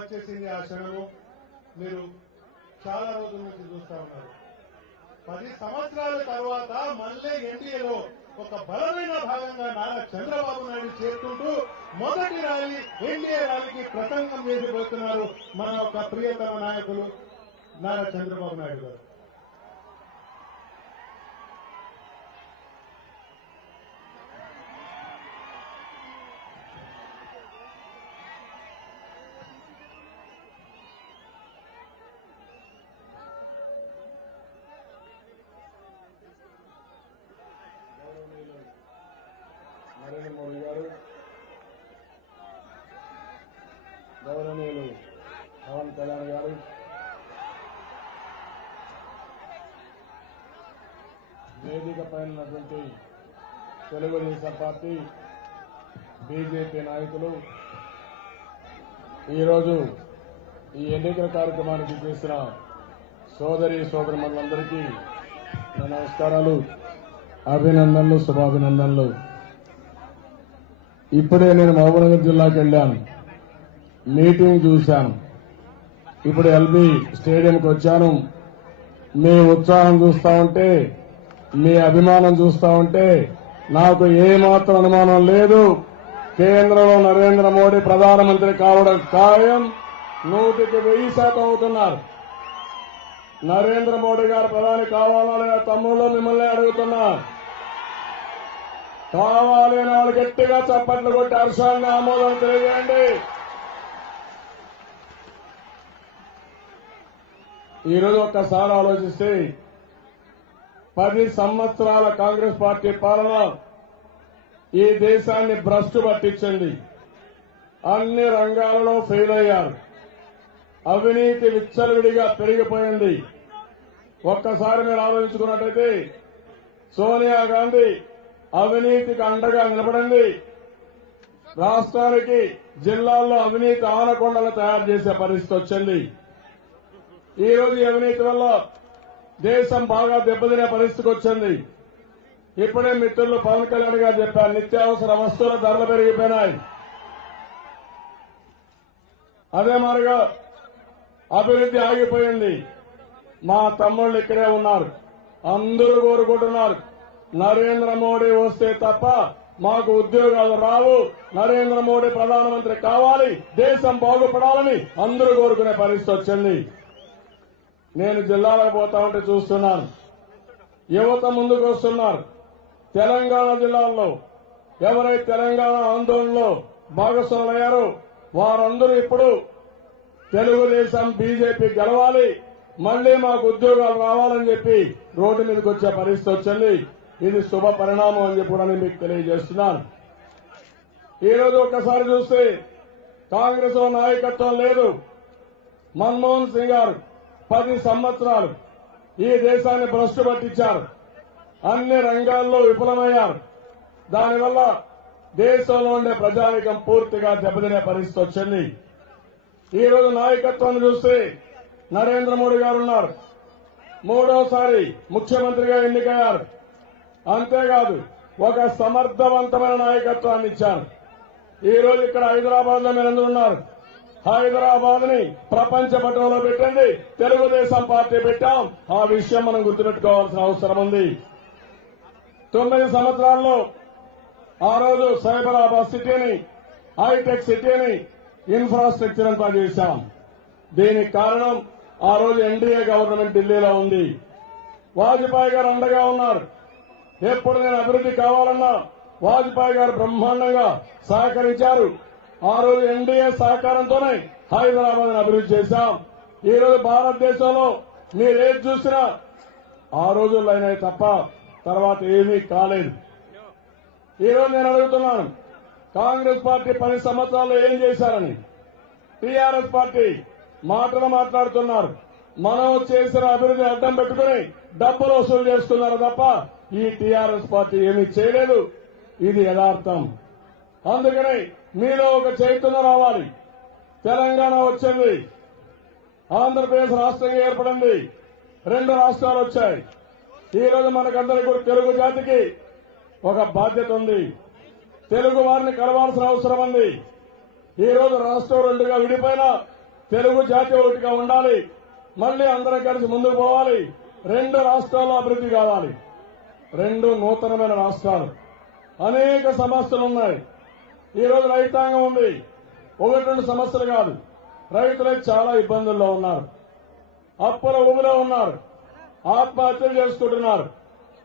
వచ్చేసింది ఆ క్షణము మీరు చాలా రోజుల నుంచి చూస్తా ఉన్నారు. 10 సంవత్సరాల తర్వాత మళ్ళీ ఎన్డీఏలో ఒక బలమైన భాగంగా నారా చంద్రబాబు నాయుడు చేరుకుంటూ మొదటి ర్యాలీ ఎన్డీఏ ర్యాలీకి ప్రసంగం చేసిపోతున్నారు మన ఒక ప్రియతమ నాయకులు నారా చంద్రబాబు నాయుడు గారు. నరేంద్ర మోడీ గారు, గౌరవనీయులు పవన్ కళ్యాణ్ గారు, వేదిక పైన ఉన్నటువంటి తెలుగుదేశం పార్టీ బీజేపీ నాయకులు, ఈరోజు ఈ ఎన్నికల కార్యక్రమానికి చేసిన సోదరీమణులందరికీ నా నమస్కారాలు, అభినందనలు, శుభాభినందనలు. ఇప్పుడే నేను మహబూబ్నగర్ జిల్లాకి వెళ్ళాను, మీటింగ్ చూశాను. ఇప్పుడు ఎల్బీ స్టేడియంకి వచ్చాను. మీ ఉత్సాహం చూస్తా ఉంటే, మీ అభిమానం చూస్తా ఉంటే నాకు ఏమాత్రం అనుమానం లేదు. కేంద్రంలో నరేంద్ర మోడీ ప్రధానమంత్రి కావడం ఖాయం. 100% అవుతున్నారు. నరేంద్ర మోడీ గారు ప్రధాని కావాలా లేదా తమ్ముళ్ళు మిమ్మల్ని అడుగుతున్నా. కావాలి అని వాళ్ళు గట్టిగా చప్పట్లు కొట్టి హర్షాన్ని ఆమోదం తెలియజేయండి. ఈరోజు ఒక్కసారి ఆలోచిస్తే 10 సంవత్సరాల కాంగ్రెస్ పార్టీ పాలన ఈ దేశాన్ని భ్రష్టు పట్టించింది. అన్ని రంగాలలో ఫెయిల్ అయ్యారు. అవినీతి విచ్చలవిడిగా పెరిగిపోయింది. ఒక్కసారి మీరు ఆలోచించుకున్నట్టయితే సోనియా గాంధీ అవినీతికి అండగా నిలబడింది. రాష్ట్రానికి జిల్లాల్లో అవినీతి ఆనకొండలు తయారు చేసే పరిస్థితి వచ్చింది. ఈ రోజు ఈ అవినీతి వల్ల దేశం బాగా దెబ్బతినే పరిస్థితికి వచ్చింది. ఇప్పుడే మిత్రులు పవన్ కళ్యాణ్ గారు చెప్పారు, నిత్యావసర వస్తువుల ధరలు పెరిగిపోయినాయి. అదే మాదిరిగా అభివృద్ధి ఆగిపోయింది. మా తమ్ముళ్ళు ఇక్కడే ఉన్నారు, అందరూ కోరుకుంటున్నారు నరేంద్ర మోడీ వస్తే తప్ప మాకు ఉద్యోగాలు రావు, నరేంద్ర మోడీ ప్రధానమంత్రి కావాలి, దేశం బాగుపడాలని అందరూ కోరుకునే పరిస్థితి వచ్చింది. నేను జిల్లాలకు పోతా ఉంటే చూస్తున్నాను, యువత ముందుకు వస్తున్నారు. తెలంగాణ జిల్లాల్లో ఎవరైతే తెలంగాణ ఆందోళనలో భాగస్వాములయ్యారో వారందరూ ఇప్పుడు తెలుగుదేశం బీజేపీ గెలవాలి, మళ్లీ మాకు ఉద్యోగాలు రావాలని చెప్పి రోడ్డు మీదకి వచ్చే పరిస్థితి వచ్చింది. ఇది శుభ పరిణామం అని చెప్పి కూడా నేను మీకు తెలియజేస్తున్నాను. ఈ రోజు ఒక్కసారి చూస్తే కాంగ్రెస్ లో నాయకత్వం లేదు. మన్మోహన్ సింగ్ గారు 10 సంవత్సరాలు ఈ దేశాన్ని భ్రష్టు పట్టించారు. అన్ని రంగాల్లో విఫలమయ్యారు. దానివల్ల దేశంలో ఉండే ప్రజానికం పూర్తిగా దెబ్బతినే పరిస్థితి వచ్చింది. ఈ రోజు నాయకత్వాన్ని చూస్తే నరేంద్ర మోడీ గారు ఉన్నారు, 3వసారి ముఖ్యమంత్రిగా ఎన్నికయ్యారు. అంతేకాదు ఒక సమర్థవంతమైన నాయకత్వాన్ని ఇచ్చారు. ఈ రోజు ఇక్కడ హైదరాబాద్ లో మీరందరూ ఉన్నారు. హైదరాబాద్ ని ప్రపంచ పటంలో పెట్టండి, తెలుగుదేశం పార్టీ పెట్టాం. ఆ విషయం మనం గుర్తుపెట్టుకోవాల్సిన అవసరం ఉంది. 9 సంవత్సరాల్లో ఆ రోజు సైబరాబాద్ సిటీని, హైటెక్ సిటీని, ఇన్ఫ్రాస్ట్రక్చర్ అంతా చేశాం. దీనికి కారణం ఆ రోజు ఎన్డీఏ గవర్నమెంట్ ఢిల్లీలో ఉంది. వాజ్పేయి గారు అండగా ఉన్నారు. ఎప్పుడు నేను అభివృద్ధి కావాలన్నా వాజ్పేయి గారు బ్రహ్మాండంగా సహకరించారు. ఆ రోజు ఎన్డీఏ సహకారంతోనే హైదరాబాద్ అభివృద్ధి చేశాం. ఈ రోజు భారతదేశంలో మీరేది చూసినా ఆ రోజుల్లో అయినాయి తప్ప తర్వాత ఏమీ కాలేదు. ఈ రోజు నేను అడుగుతున్నాను, కాంగ్రెస్ పార్టీ 10 సంవత్సరాల్లో ఏం చేశారని. టీఆర్ఎస్ పార్టీ మాటలు మాట్లాడుతున్నారు, మనం చేసిన అభివృద్ధి అడ్డం పెట్టుకుని డబ్బులు వసూలు చేస్తున్నారు తప్ప ఈ టీఆర్ఎస్ పార్టీ ఏమీ చేయలేదు. ఇది యథార్థం. అందుకని మీలో ఒక చైతన్యం రావాలి. తెలంగాణ వచ్చింది, ఆంధ్రప్రదేశ్ రాష్ట్రంగా ఏర్పడింది, 2 రాష్ట్రాలు వచ్చాయి. ఈ రోజు మనకందరికీ కూడా తెలుగు జాతికి ఒక బాధ్యత ఉంది. తెలుగు వారిని కలవాల్సిన అవసరం ఉంది. ఈ రోజు రాష్ట్రం 2గా విడిపోయినా తెలుగు జాతి ఒకటిగా ఉండాలి. మళ్లీ అందరం కలిసి ముందుకు పోవాలి. 2 రాష్ట్రాల్లో అభివృద్ధి కావాలి. 2 నూతనమైన రాష్ట్రాలు. అనేక సమస్యలు ఉన్నాయి. ఈ రోజు రైతాంగం ఉంది. 1-2 సమస్యలు కాదు. రైతులే చాలా ఇబ్బందుల్లో ఉన్నారు. అప్పుల ఊబిలో ఉన్నారు. ఆత్మహత్యలు చేసుకుంటున్నారు.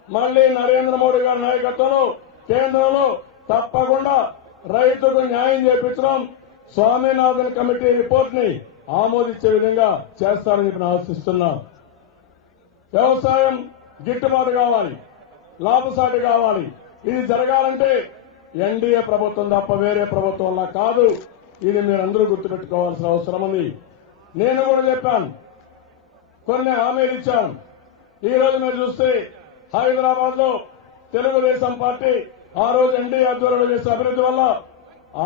మళ్లీ నరేంద్ర మోడీ గారి నాయకత్వంలో కేంద్రంలో తప్పకుండా రైతుకు న్యాయం చేపించడం, స్వామినాథన్ కమిటీ రిపోర్ట్ ని ఆమోదించే విధంగా చేస్తారని చెప్పి ఆశిస్తున్నాం. వ్యవసాయం గిట్టుబాటు కావాలి, లాభసాటి కావాలి. ఇది జరగాలంటే ఎన్డీఏ ప్రభుత్వం తప్ప వేరే ప్రభుత్వం వల్ల కాదు. ఇది మీరందరూ గుర్తుపెట్టుకోవాల్సిన అవసరం ఉంది. నేను కూడా చెప్పాను, కొన్ని హామీలు ఇచ్చాను. ఈ రోజు మీరు చూస్తే హైదరాబాద్ లో తెలుగుదేశం పార్టీ ఆ రోజు ఎన్డీఏ ఆధ్వర్యంలో చేసిన అభివృద్ధి వల్ల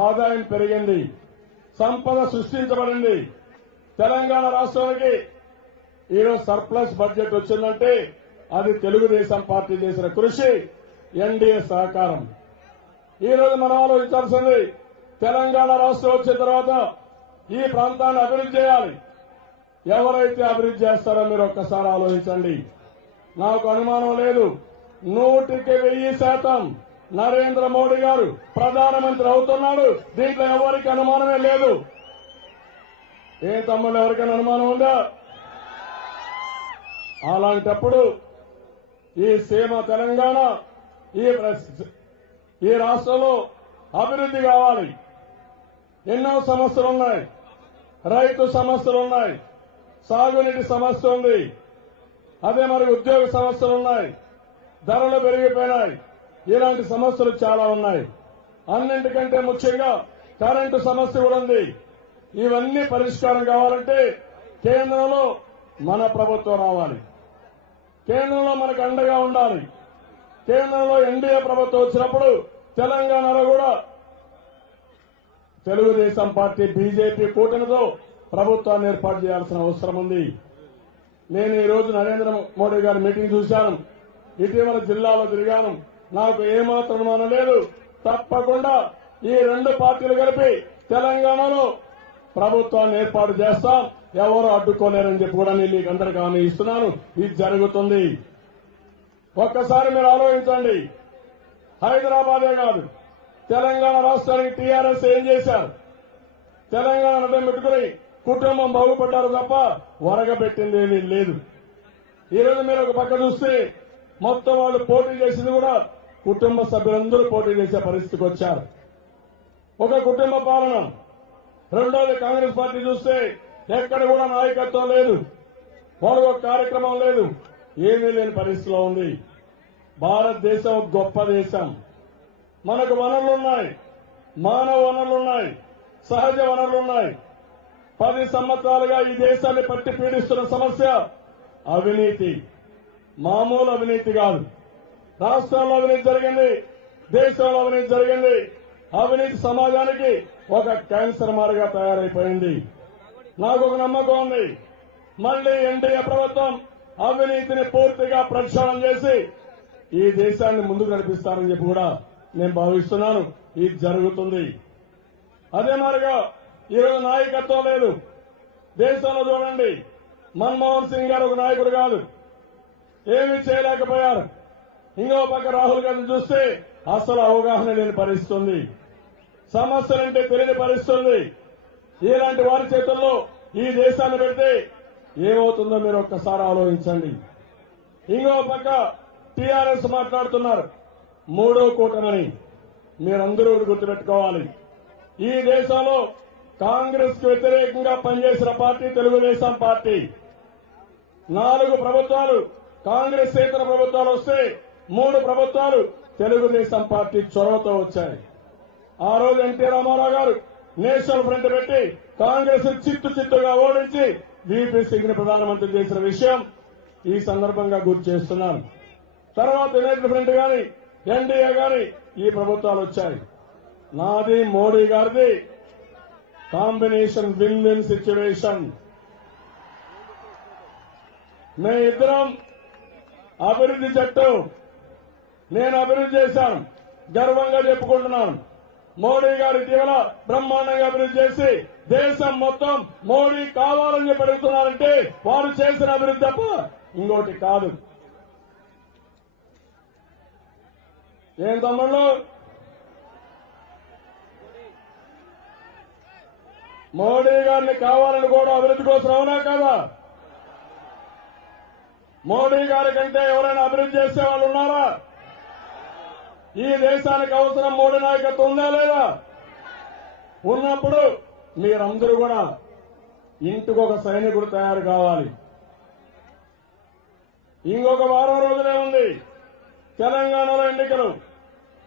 ఆదాయం పెరిగింది, సంపద సృష్టించబడింది. తెలంగాణ రాష్ట్రానికి ఈరోజు సర్ప్లస్ బడ్జెట్ వచ్చిందంటే అది తెలుగుదేశం పార్టీ చేసిన కృషి, ఎన్డీఏ సహకారం. ఈ రోజు మనం ఆలోచించాల్సింది, తెలంగాణ రాష్ట్రం వచ్చిన తర్వాత ఈ ప్రాంతాన్ని అభివృద్ధి చేయాలి. ఎవరైతే అభివృద్ధి చేస్తారో మీరు ఒక్కసారి ఆలోచించండి. నాకు అనుమానం లేదు, 100% నరేంద్ర మోడీ గారు ప్రధానమంత్రి అవుతున్నాడు. దీంట్లో ఎవరికి అనుమానమే లేదు. ఏ తమ్ముళ్ళు ఎవరికైనా అనుమానం ఉందా? అలాంటప్పుడు ఈ సీమ తెలంగాణ, ఈ రాష్ట్రంలో అభివృద్ధి కావాలి. ఎన్నో సమస్యలు ఉన్నాయి. రైతు సమస్యలు ఉన్నాయి, సాగునీటి సమస్య ఉంది, అదే మరి ఉద్యోగ సమస్యలు ఉన్నాయి, ధరలు పెరిగిపోయినాయి. ఇలాంటి సమస్యలు చాలా ఉన్నాయి. అన్నింటికంటే ముఖ్యంగా కరెంటు సమస్య కూడా ఉంది. ఇవన్నీ పరిష్కారం కావాలంటే కేంద్రంలో మన ప్రభుత్వం రావాలి. కేంద్రంలో మనకు అండగా ఉండాలి. కేంద్రంలో ఎన్డీఏ ప్రభుత్వం వచ్చినప్పుడు తెలంగాణలో కూడా తెలుగుదేశం పార్టీ, బీజేపీ కూటమితో ప్రభుత్వాన్ని ఏర్పాటు చేయాల్సిన అవసరం ఉంది. నేను ఈ రోజు నరేంద్ర మోడీ గారి మీటింగ్ చూశాను. ఇటీవల జిల్లాలో తిరిగాను. నాకు ఏమాత్రం అనుమానం లేదు, తప్పకుండా ఈ 2 పార్టీలు కలిపి తెలంగాణలో ప్రభుత్వాన్ని ఏర్పాటు చేస్తాం. ఎవరు అడ్డుకోలేరని చెప్పి కూడా నేను మీకు అందరికీ హామీ ఇస్తున్నాను. ఇది జరుగుతుంది. ఒక్కసారి మీరు ఆలోచించండి. హైదరాబాదే కాదు, తెలంగాణ రాష్ట్రానికి టీఆర్ఎస్ ఏం చేశారు? తెలంగాణ అడ్డం పెట్టుకుని కుటుంబం బాగుపడ్డారు తప్ప వరగబెట్టింది ఏమీ లేదు. ఈ రోజు మీరు ఒక పక్క చూస్తే మొత్తం వాళ్ళు పోటీ చేసింది కూడా కుటుంబ సభ్యులందరూ పోటీ చేసే పరిస్థితికి వచ్చారు. ఒక కుటుంబ పాలన. రెండోది కాంగ్రెస్ పార్టీ చూస్తే ఎక్కడ కూడా నాయకత్వం లేదు, వాళ్ళకు ఒక కార్యక్రమం లేదు, ఏమీ లేని పరిస్థితిలో ఉంది. భారతదేశం ఒక గొప్ప దేశం. మనకు వనరులున్నాయి, మానవ వనరులున్నాయి, సహజ వనరులున్నాయి. 10 సంవత్సరాలుగా ఈ దేశాన్ని పట్టి పీడిస్తున్న సమస్య అవినీతి. మామూలు అవినీతి కాదు. రాష్ట్రంలో అవినీతి జరిగింది, దేశంలో అవినీతి జరిగింది. అవినీతి సమాజానికి ఒక క్యాన్సర్ మారిగా తయారైపోయింది. నాకు ఒక నమ్మకం ఉంది, మళ్లీ ఎన్డీఏ ప్రభుత్వం అవినీతిని పూర్తిగా ప్రక్షాళన చేసి ఈ దేశాన్ని ముందుకు నడిపిస్తారని చెప్పి కూడా నేను భావిస్తున్నాను. ఇది జరుగుతుంది. అదే మాదిరిగా ఈరోజు నాయకత్వం లేదు. దేశంలో చూడండి, మన్మోహన్ సింగ్ గారు ఒక నాయకుడు కాదు, ఏమీ చేయలేకపోయారు. ఇంకో పక్క రాహుల్ గాంధీ చూస్తే అసలు అవగాహన లేని పరిస్థితి ఉంది, సమస్యలంటే తెలియని పరిస్థితి ఉంది. ఇలాంటి వారి చేతుల్లో ఈ దేశాన్ని పెడితే ఏమవుతుందో మీరు ఒక్కసారి ఆలోచించండి. ఇంకో పక్క టీఆర్ఎస్ మాట్లాడుతున్నారు 3వ కూటమని. మీరందరూ గుర్తుపెట్టుకోవాలి, ఈ దేశంలో కాంగ్రెస్ కు వ్యతిరేకంగా పనిచేసిన పార్టీ తెలుగుదేశం పార్టీ. 4 ప్రభుత్వాలు కాంగ్రెస్ ఇతర ప్రభుత్వాలు వస్తే 3 ప్రభుత్వాలు తెలుగుదేశం పార్టీ చొరవతో వచ్చాయి. ఆ రోజు ఎన్టీ రామారావు గారు నేషనల్ ఫ్రంట్ పెట్టి కాంగ్రెస్ చిత్తుగా ఓడించి వీపీ సింగ్ ని ప్రధానమంత్రి చేసిన విషయం ఈ సందర్భంగా గుర్తు చేస్తున్నాను. తర్వాత యునైటెడ్ ఫ్రంట్ గాని, ఎన్డీఏ గాని ఈ ప్రభుత్వాలు వచ్చాయి. నాది మోడీ గారిది కాంబినేషన్ విన్ విన్ సిచ్యువేషన్. మేమిద్దరం అభివృద్ధి జట్టు. నేను అభివృద్ధి చేశాను, గర్వంగా చెప్పుకుంటున్నాను. మోడీ గారి ఇటీవల బ్రహ్మాండంగా అభివృద్ధి చేసి దేశం మొత్తం మోడీ కావాలని చెప్పి అడుగుతున్నారంటే వారు చేసిన అభివృద్ధి తప్ప ఇంకోటి కాదు. ఏం తమ్ముళ్ళు, మోడీ గారిని కావాలని కూడా అభివృద్ధి కోసం అవునా కదా? మోడీ గారి కంటే ఎవరైనా అభివృద్ధి చేసే వాళ్ళు ఉన్నారా? ఈ దేశానికి అవసరం మోడీ నాయకత్వం ఉందా లేదా? ఉన్నప్పుడు మీరందరూ కూడా ఇంటికొక సైనికుడు తయారు కావాలి. ఇంకొక వారం రోజులే ఉంది తెలంగాణలో ఎన్నికలు,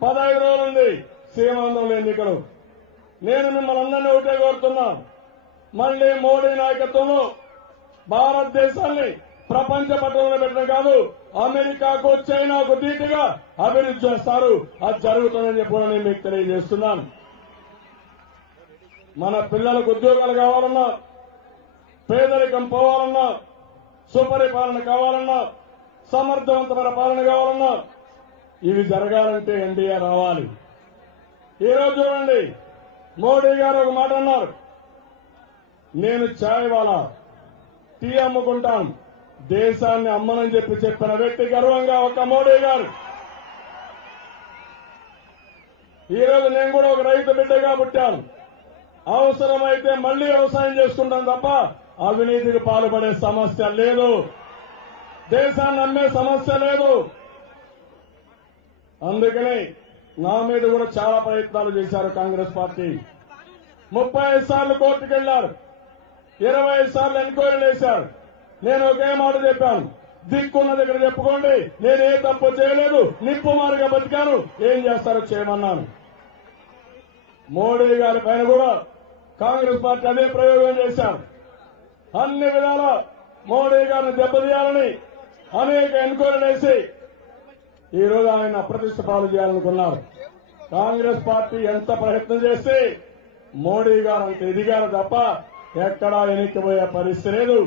15 రోజులు ఉంది సీమాంధ్రలో ఎన్నికలు. నేను మిమ్మల్ని అందరినీ ఒకటే కోరుతున్నా, మళ్లీ మోడీ నాయకత్వంలో భారతదేశాన్ని ప్రపంచ పట్టణంలో పెట్టడం కాదు, అమెరికాకు చైనాకు ధీటుగా అభివృద్ధి చేస్తారు. అది జరుగుతుందని చెప్పి నేను మీకు తెలియజేస్తున్నాను. మన పిల్లలకు ఉద్యోగాలు కావాలన్నా, పేదరికం పోవాలన్నా, సుపరిపాలన కావాలన్నా, సమర్థవంతమైన పాలన కావాలన్నా ఇవి జరగాలంటే ఎన్డీఏ రావాలి. ఈరోజు చూడండి, మోడీ గారు ఒక మాట అన్నారు, నేను ఛాయ్ వాలా టీ అమ్ముకుంటాను, దేశాన్ని అమ్మనని చెప్పిన వ్యక్తి గర్వంగా ఒక మోడీ గారు. ఈరోజు నేను కూడా ఒక రైతు బిడ్డగా పుట్టాను. అవసరమైతే మళ్లీ వ్యవసాయం చేసుకుంటాం తప్ప అవినీతికి పాల్పడే సమస్య లేదు, దేశాన్ని అమ్మే సమస్య లేదు. అందుకని నా మీద కూడా చాలా ప్రయత్నాలు చేశారు కాంగ్రెస్ పార్టీ. 35 సార్లు కోర్టుకు వెళ్లారు, 25 సార్లు ఎంక్వైరీలు వేశారు. నేను ఒకే మాట చెప్పాను, దిక్కున్న దగ్గర చెప్పుకోండి, నేను ఏ తప్పు చేయలేదు, నిప్పుమారుగా బతికాను, ఏం చేస్తారో చేయమన్నాను. మోడీ గారి పైన కూడా కాంగ్రెస్ పార్టీ అదే ప్రయోగం చేశారు. అన్ని విధాల మోడీ గారిని దెబ్బతీయాలని అనేక ఎంక్వైరీలు వేసి ఈరోజు ఆయన అప్రతిష్ట పాలు చేయాలనుకున్నారు. కాంగ్రెస్ పార్టీ ఎంత ప్రయత్నం చేస్తే మోడీ గారు అంత ఎదిగారు తప్ప ఎక్కడా వెనక్కిపోయే పరిస్థితి లేదు.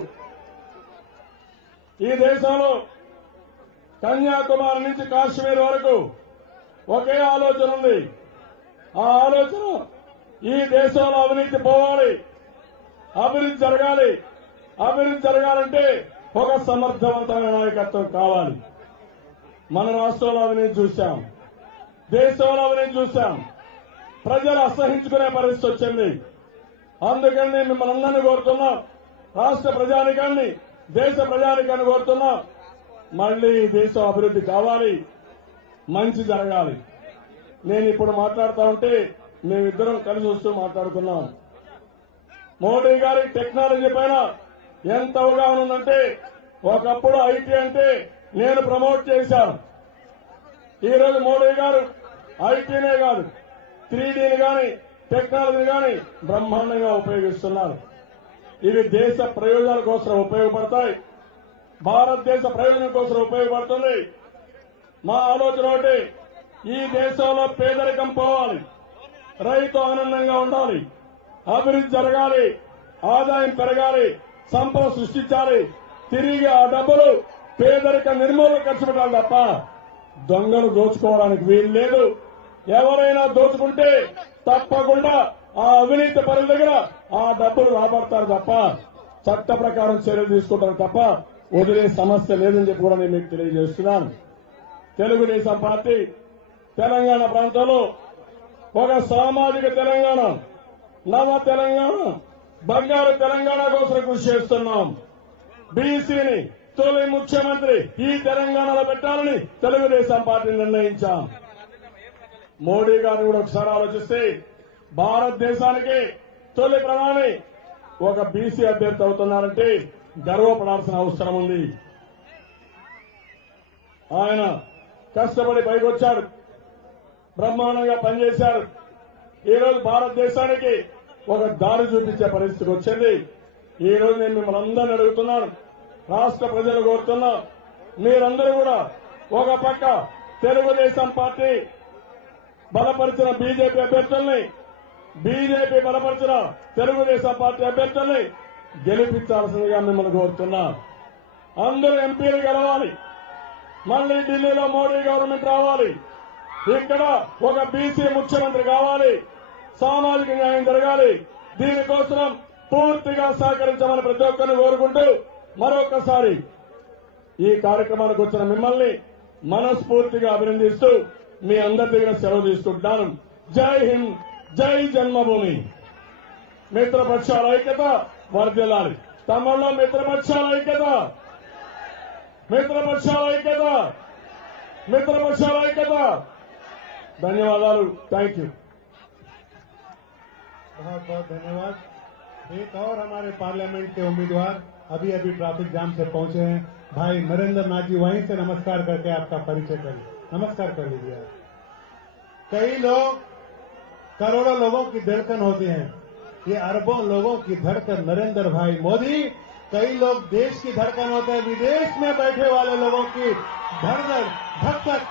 ఈ దేశంలో కన్యాకుమారి నుంచి కాశ్మీర్ వరకు ఒకే ఆలోచన ఉంది. ఆ ఆలోచన ఈ దేశంలో అవినీతి పోవాలి, అభివృద్ధి జరగాలి. అభివృద్ధి జరగాలంటే ఒక సమర్థవంతమైన నాయకత్వం కావాలి. మన రాష్ట్రంలో అవినీతి చూశాం, దేశంలో అవినీతి చూశాం, ప్రజలు అసహించుకునే పరిస్థితి వచ్చింది. అందుకని నేను మిమ్మల్ని అందరినీ కోరుతున్నా, రాష్ట్ర ప్రజానికాన్ని, దేశ ప్రజానికాన్ని కోరుతున్నా, మళ్లీ ఈ దేశం అభివృద్ధి కావాలి, మంచి జరగాలి. నేను ఇప్పుడు మాట్లాడుతూ ఉంటే మేమిద్దరం కలిసి వస్తూ మాట్లాడుకున్నాం. మోడీ గారి టెక్నాలజీ పైన ఎంత అవగాహన ఉందంటే, ఒకప్పుడు ఐటీ అంటే నేను ప్రమోట్ చేశాను. ఈరోజు మోడీ గారు ఐటీనే కాదు, 3Dని కానీ టెక్నాలజీని కానీ బ్రహ్మాండంగా ఉపయోగిస్తున్నారు. ఇవి దేశ ప్రయోజనాల కోసం ఉపయోగపడతాయి, భారతదేశ ప్రయోజనం కోసం ఉపయోగపడుతుంది. మా ఆలోచన ఒకటి, ఈ దేశంలో పేదరికం పోవాలి, రైతు ఆనందంగా ఉండాలి, అభివృద్ధి జరగాలి, ఆదాయం పెరగాలి, సంపద సృష్టించాలి. తిరిగి ఆ డబ్బులు పేదరిక నిర్మూలన ఖర్చు పెట్టాలి తప్ప దొంగలు దోచుకోవడానికి వీలు లేదు. ఎవరైనా దోచుకుంటే తప్పకుండా ఆ అవినీతి పరుల దగ్గర ఆ డబ్బులు రాబడతారు తప్ప చట్ట ప్రకారం చర్యలు తీసుకుంటారు తప్ప వదిలే సమస్య లేదని చెప్పి కూడా నేను మీకు తెలియజేస్తున్నాను. తెలుగుదేశం పార్టీ తెలంగాణ ప్రాంతంలో ఒక సామాజిక తెలంగాణ, నవ తెలంగాణ, బంగారు తెలంగాణ కోసం కృషి చేస్తున్నాం. బీసీని తొలి ముఖ్యమంత్రి ఈ తెలంగాణలో పెట్టాలని తెలుగుదేశం పార్టీ నిర్ణయించాం. మోడీ గారు కూడా ఒకసారి ఆలోచిస్తే భారతదేశానికి తొలి ప్రధాని ఒక బీసీ అభ్యర్థి అవుతున్నారంటే గర్వపడాల్సిన అవసరం ఉంది. ఆయన కష్టపడి పైకొచ్చారు, బ్రహ్మాండంగా పనిచేశారు. ఈ రోజు భారతదేశానికి ఒక దారి చూపించే పరిస్థితికి వచ్చింది. ఈ రోజు నేను మిమ్మల్ని అందరినీ అడుగుతున్నాను, రాష్ట్ర ప్రజలు కోరుతున్నా, మీరందరూ కూడా ఒక పక్క తెలుగుదేశం పార్టీ బలపరిచిన బీజేపీ అభ్యర్థుల్ని, బీజేపీ బలపరిచిన తెలుగుదేశం పార్టీ అభ్యర్థుల్ని గెలిపించాల్సిందిగా మిమ్మల్ని కోరుతున్నా. అందరూ ఎంపీలు గెలవాలి, మళ్లీ ఢిల్లీలో మోడీ గవర్నమెంట్ రావాలి, ఇక్కడ ఒక బీసీ ముఖ్యమంత్రి కావాలి. సామాజిక న్యాయం జరగాలి. దీనికోసం పూర్తిగా సహకరించమని ప్రతి ఒక్కరిని కోరుకుంటూ మరొకసారి ఈ కార్యక్రమానికి వచ్చిన మిమ్మల్ని మనస్ఫూర్తిగా అభినందిస్తూ మీ అందరి దగ్గర సెలవు తీసుకుంటున్నాను. జై హింద్, జై జన్మభూమి. మిత్రపక్షాల ఐక్యత వర్ధిల్లాలి. తమలో మిత్రపక్షాల ఐక్యత, మిత్రపక్షాల ఐక్యత, మిత్రపక్షాల ఐక్యత. ధన్యవాదాలు. Thank you. बहुत बहुत धन्यवाद। एक और हमारे पार्लियामेंट के उम्मीदवार अभी अभी ट्रैफिक जाम से पहुंचे हैं, भाई नरेंद्र नाथ जी, वहीं से नमस्कार करके आपका परिचय कर लीजिए। नमस्कार कर लीजिए आप। कई लोग, करोड़ों लोगों की धड़कन होती है, ये अरबों लोगों की धड़कन नरेंद्र भाई मोदी। कई लोग देश की धड़कन होते हैं, विदेश में बैठे वाले लोगों की धड़कन, धक-धक,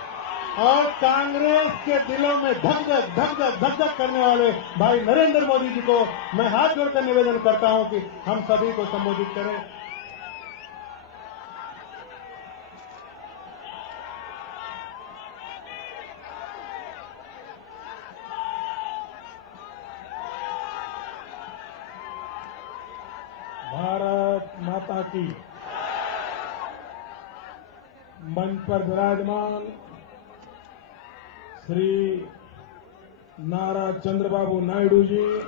और कांग्रेस के दिलों में धक-धक धक-धक धक-धक करने वाले भाई नरेंद्र मोदी जी को मैं हाथ जोड़कर निवेदन करता हूं कि हम सभी को संबोधित करें। भारत माता की। मंच पर विराजमान श्री नारा चंद्रबाबू नायडू जी,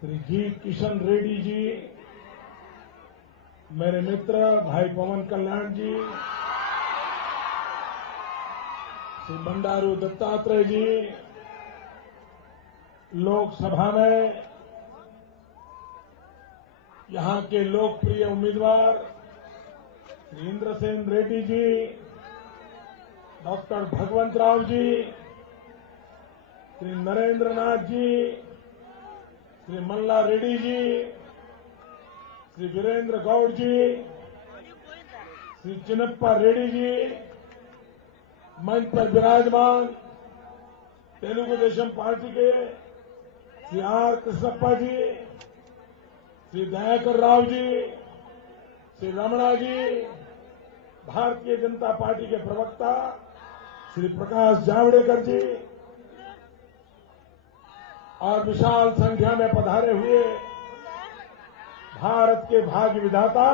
श्री जी किशन रेड्डी जी, मेरे मित्र भाई पवन कल्याण जी, श्री बंडारू दत्तात्रेय जी, लोकसभा में यहां के लोकप्रिय उम्मीदवार श्री इंद्रसेन रेड्डी जी, डॉक्टर भगवंत राव जी, श्री नरेंद्र नाथ जी, श्री मल्ला रेड्डी जी, श्री वीरेंद्र गौड़ जी, श्री चिन्नप्पा रेड्डी जी, मंच पर विराजमान तेलुगु देशम पार्टी के Shri are Krishnappa ji, Shri Dayakar Rao ji, Shri Ramana ji, Bharatiya Janata party के प्रवक्ता श्री प्रकाश जावड़ेकर जी, और विशाल संख्या में पधारे हुए भारत के भाग्य विधाता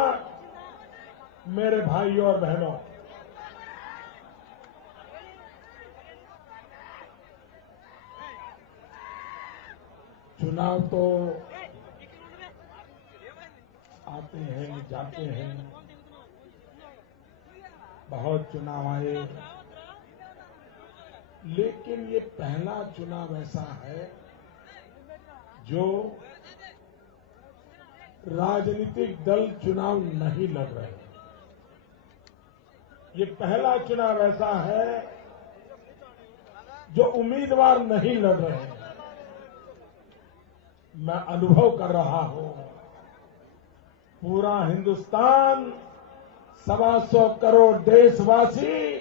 मेरे भाइयों और बहनों, चुनाव तो आते हैं जाते हैं, बहुत चुनाव आए, लेकिन ये पहला चुनाव ऐसा है जो राजनीतिक दल चुनाव नहीं लड़ रहे। ये पहला चुनाव ऐसा है जो उम्मीदवार नहीं लड़ रहे हैं। मैं अनुभव कर रहा हूं, पूरा हिंदुस्तान, 125 करोड़ देशवासी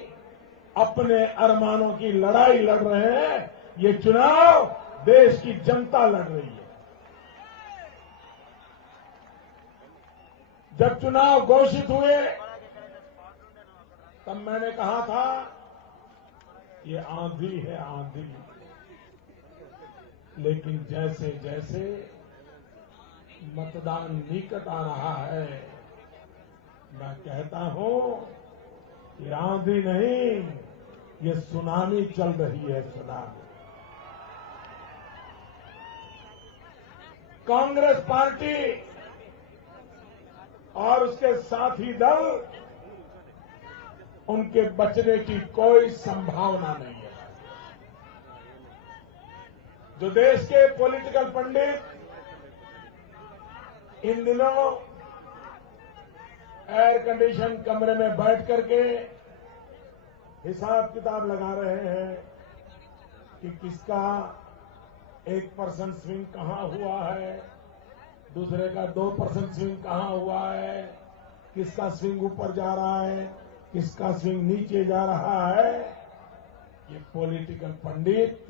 अपने अरमानों की लड़ाई लड़ रहे हैं। ये चुनाव देश की जनता लड़ रही है। जब चुनाव घोषित हुए तब मैंने कहा था ये आंधी है, आंधी। लेकिन जैसे जैसे मतदान निकट आ रहा है, मैं कहता हूं ये आंधी नहीं, ये सुनामी चल रही है, सुनामी। कांग्रेस पार्टी और उसके साथी दल, उनके बचने की कोई संभावना नहीं है। जो देश के पॉलिटिकल पंडित इन दिनों एयर कंडीशन कमरे में बैठ करके हिसाब किताब लगा रहे हैं कि किसका 1% स्विंग कहां हुआ है, दूसरे का 2% स्विंग कहां हुआ है, किसका स्विंग ऊपर जा रहा है, किसका स्विंग नीचे जा रहा है। ये पॉलिटिकल पंडित,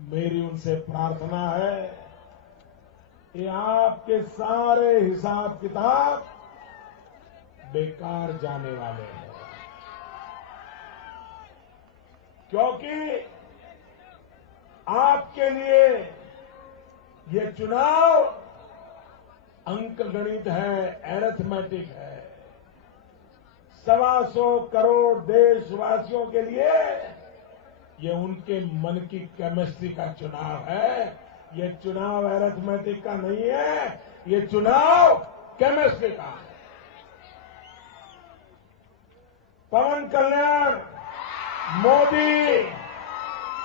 मेरी उनसे प्रार्थना है कि आपके सारे हिसाब किताब बेकार जाने वाले हैं, क्योंकि आपके लिए ये चुनाव अंक गणित है, एरिथमेटिक है। 125 करोड़ देशवासियों के लिए ये उनके मन की केमिस्ट्री का चुनाव है। ये चुनाव एरिथमेटिक का नहीं है, ये चुनाव केमिस्ट्री का है। पवन कल्याण, मोदी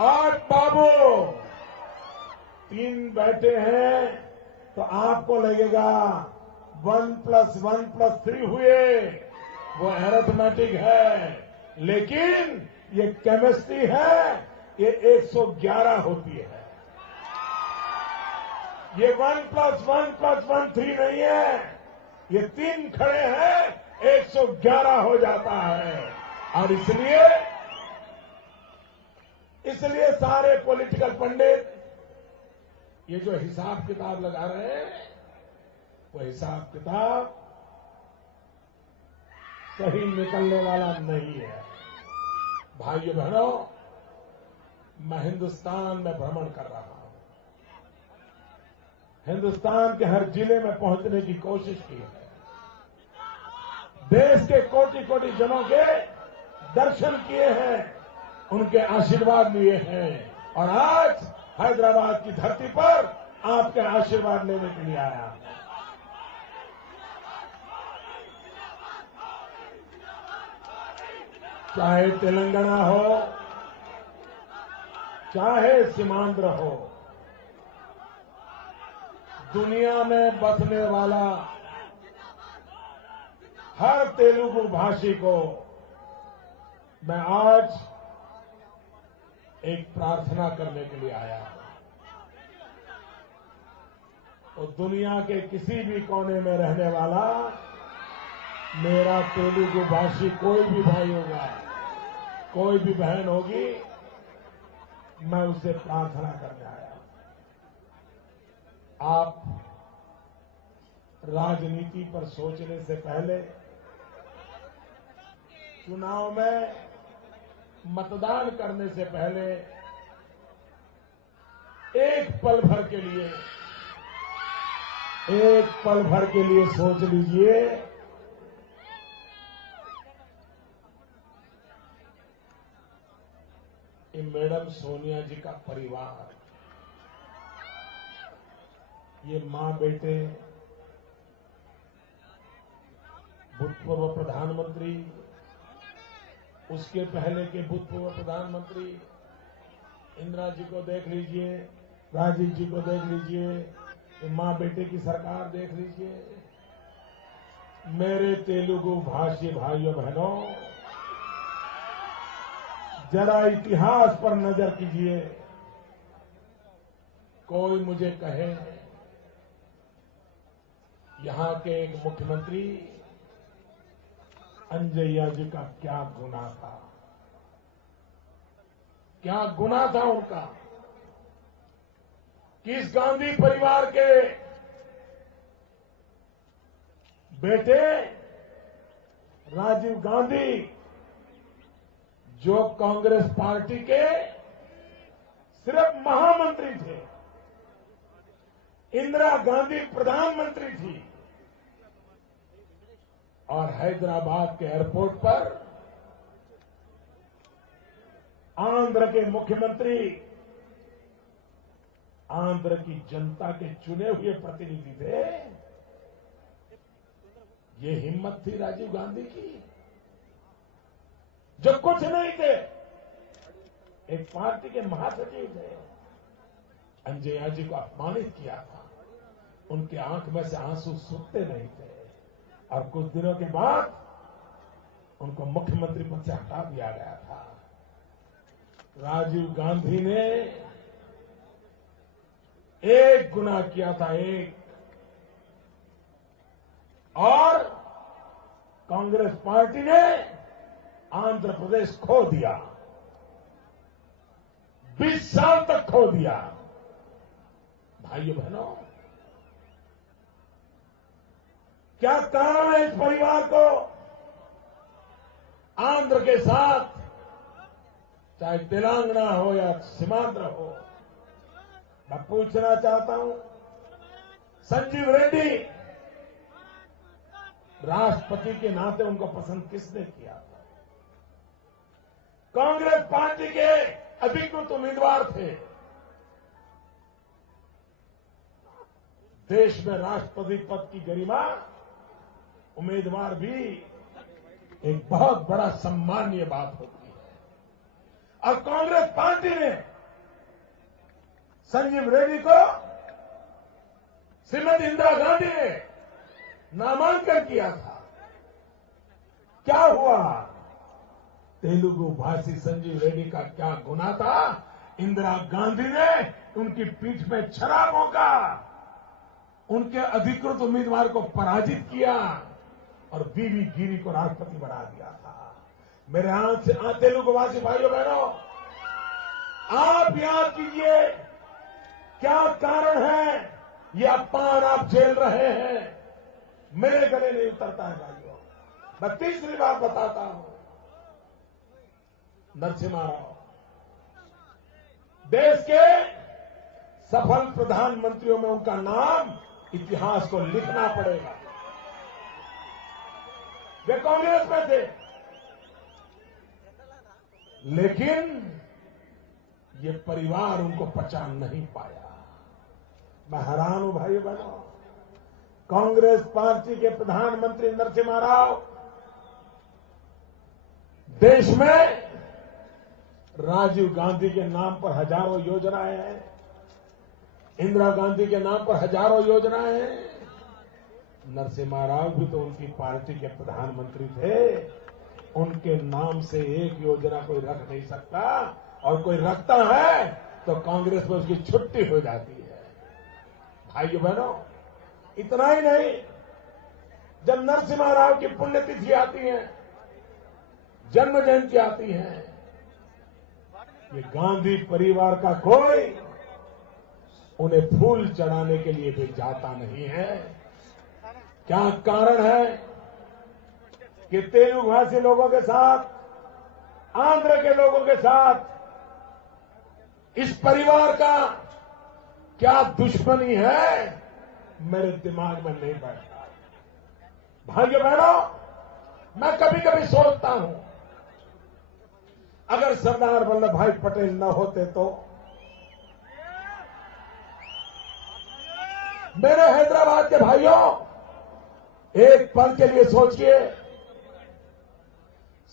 और बाबू 3 बैठे हैं तो आपको लगेगा 1 + 1 + 3 हुए, वो एरिथमेटिक है। लेकिन ये केमिस्ट्री है, ये 111 होती है। ये 1 + 1 + 1 3 नहीं है, ये 3 खड़े हैं 111 हो जाता है। और इसलिए सारे पॉलिटिकल पंडित ये जो हिसाब किताब लगा रहे हैं, वो हिसाब किताब सही निकलने वाला नहीं है। भाइयों बहनों, मैं हिंदुस्तान में भ्रमण कर रहा हूं। हिंदुस्तान के हर जिले में पहुंचने की कोशिश की है। देश के कोटि कोटि जनों के दर्शन किए हैं, उनके आशीर्वाद लिए हैं और आज हैदराबाद की धरती पर आपके आशीर्वाद लेने के लिए आया हूं। चाहे तेलंगाना हो, चाहे सीमांध्र हो, दुनिया में बसने वाला हर तेलुगु भाषी को मैं आज एक प्रार्थना करने के लिए आया हूं। और दुनिया के किसी भी कोने में रहने वाला मेरा तेलुगु भाषी कोई भी भाई होगा, कोई भी बहन होगी, मैं उससे प्रार्थना करने आया हूं। आप राजनीति पर सोचने से पहले, चुनाव में मतदान करने से पहले एक पल भर के लिए सोच लीजिए कि मैडम सोनिया जी का परिवार, ये मां बेटे, भूतपूर्व प्रधानमंत्री, उसके पहले के भूतपूर्व प्रधानमंत्री इंदिरा जी को देख लीजिए, राजीव जी को देख लीजिए, मां बेटे की सरकार देख लीजिए। मेरे तेलुगु भाषी भाइयों बहनों, जरा इतिहास पर नजर कीजिए। कोई मुझे कहे यहां के एक मुख्यमंत्री अंजैया जी का क्या गुनाह था, क्या गुनाह था उनका? किस गांधी परिवार के बेटे राजीव गांधी, जो कांग्रेस पार्टी के सिर्फ महामंत्री थे, इंदिरा गांधी प्रधानमंत्री थी और हैदराबाद के एयरपोर्ट पर आंध्र के मुख्यमंत्री आंध्र की जनता के चुने हुए प्रतिनिधि थे। ये हिम्मत थी राजीव गांधी की, जो कुछ नहीं थे, एक पार्टी के महासचिव थे। अंजैया जी को अपमानित किया था, उनकी आंख में से आंसू सूखते नहीं थे और कुछ दिनों के बाद उनको मुख्यमंत्री पद से हटा दिया गया था। राजीव गांधी ने एक गुनाह किया था, एक, और कांग्रेस पार्टी ने आंध्र प्रदेश खो दिया, 20 साल तक खो दिया। भाइयों बहनों, क्या कारण है इस परिवार को आंध्र के साथ, चाहे तेलंगाना हो या सीमांध्र हो, मैं पूछना चाहता हूं, संजीव रेड्डी राष्ट्रपति के नाते उनको पसंद किसने किया था? कांग्रेस पार्टी के अधिकृत उम्मीदवार थे। देश में राष्ट्रपति पद की गरिमा, उम्मीदवार भी एक बहुत बड़ा सम्मानीय बात होती है। और कांग्रेस पार्टी ने संजीव रेड्डी को श्रीमती इंदिरा गांधी ने नामांकन किया था। क्या हुआ? तेलुगु भाषी संजीव रेड्डी का क्या गुनाह था? इंदिरा गांधी ने उनकी पीठ में छरा भोंका, उनके अधिकृत उम्मीदवार को पराजित किया और बीवी गिरी को राष्ट्रपति बना दिया था। मेरे हाथ से तेलुगुवासी भाइयों बहनों, आप याद कीजिए क्या कारण है ये अपमान आप झेल रहे हैं। मेरे गले नहीं उतरता है भाइयों। मैं तीसरी बार बताता हूं, नरसिम्हा राव देश के सफल प्रधानमंत्रियों में उनका नाम इतिहास को लिखना पड़ेगा। वे कांग्रेस में थे, लेकिन ये परिवार उनको पहचान नहीं पाया। मैं हैरान हूं भाइयों बहनों। कांग्रेस पार्टी के प्रधानमंत्री नरसिम्हा राव देश में राजीव गांधी के नाम पर हजारों योजनाएं हैं, इंदिरा गांधी के नाम पर हजारों योजनाएं हैं। नरसिम्हा राव भी तो उनकी पार्टी के प्रधानमंत्री थे। उनके नाम से एक योजना कोई रख नहीं सकता, और कोई रखता है तो कांग्रेस में उसकी छुट्टी हो जाती है। भाइयों बहनों, इतना ही नहीं, जब नरसिम्हा राव की पुण्यतिथि आती है, जन्म जयंती आती है, ये गांधी परिवार का कोई उन्हें फूल चढ़ाने के लिए भी जाता नहीं है। क्या कारण है कि तेलुगु भाषी लोगों के साथ, आंध्र के लोगों के साथ इस परिवार का क्या दुश्मनी है, मेरे दिमाग में नहीं बैठता। भाइयों बहनों, मैं कभी कभी सोचता हूं, अगर सरदार वल्लभ भाई पटेल न होते तो मेरे हैदराबाद के भाइयों, एक पल के लिए सोचिए,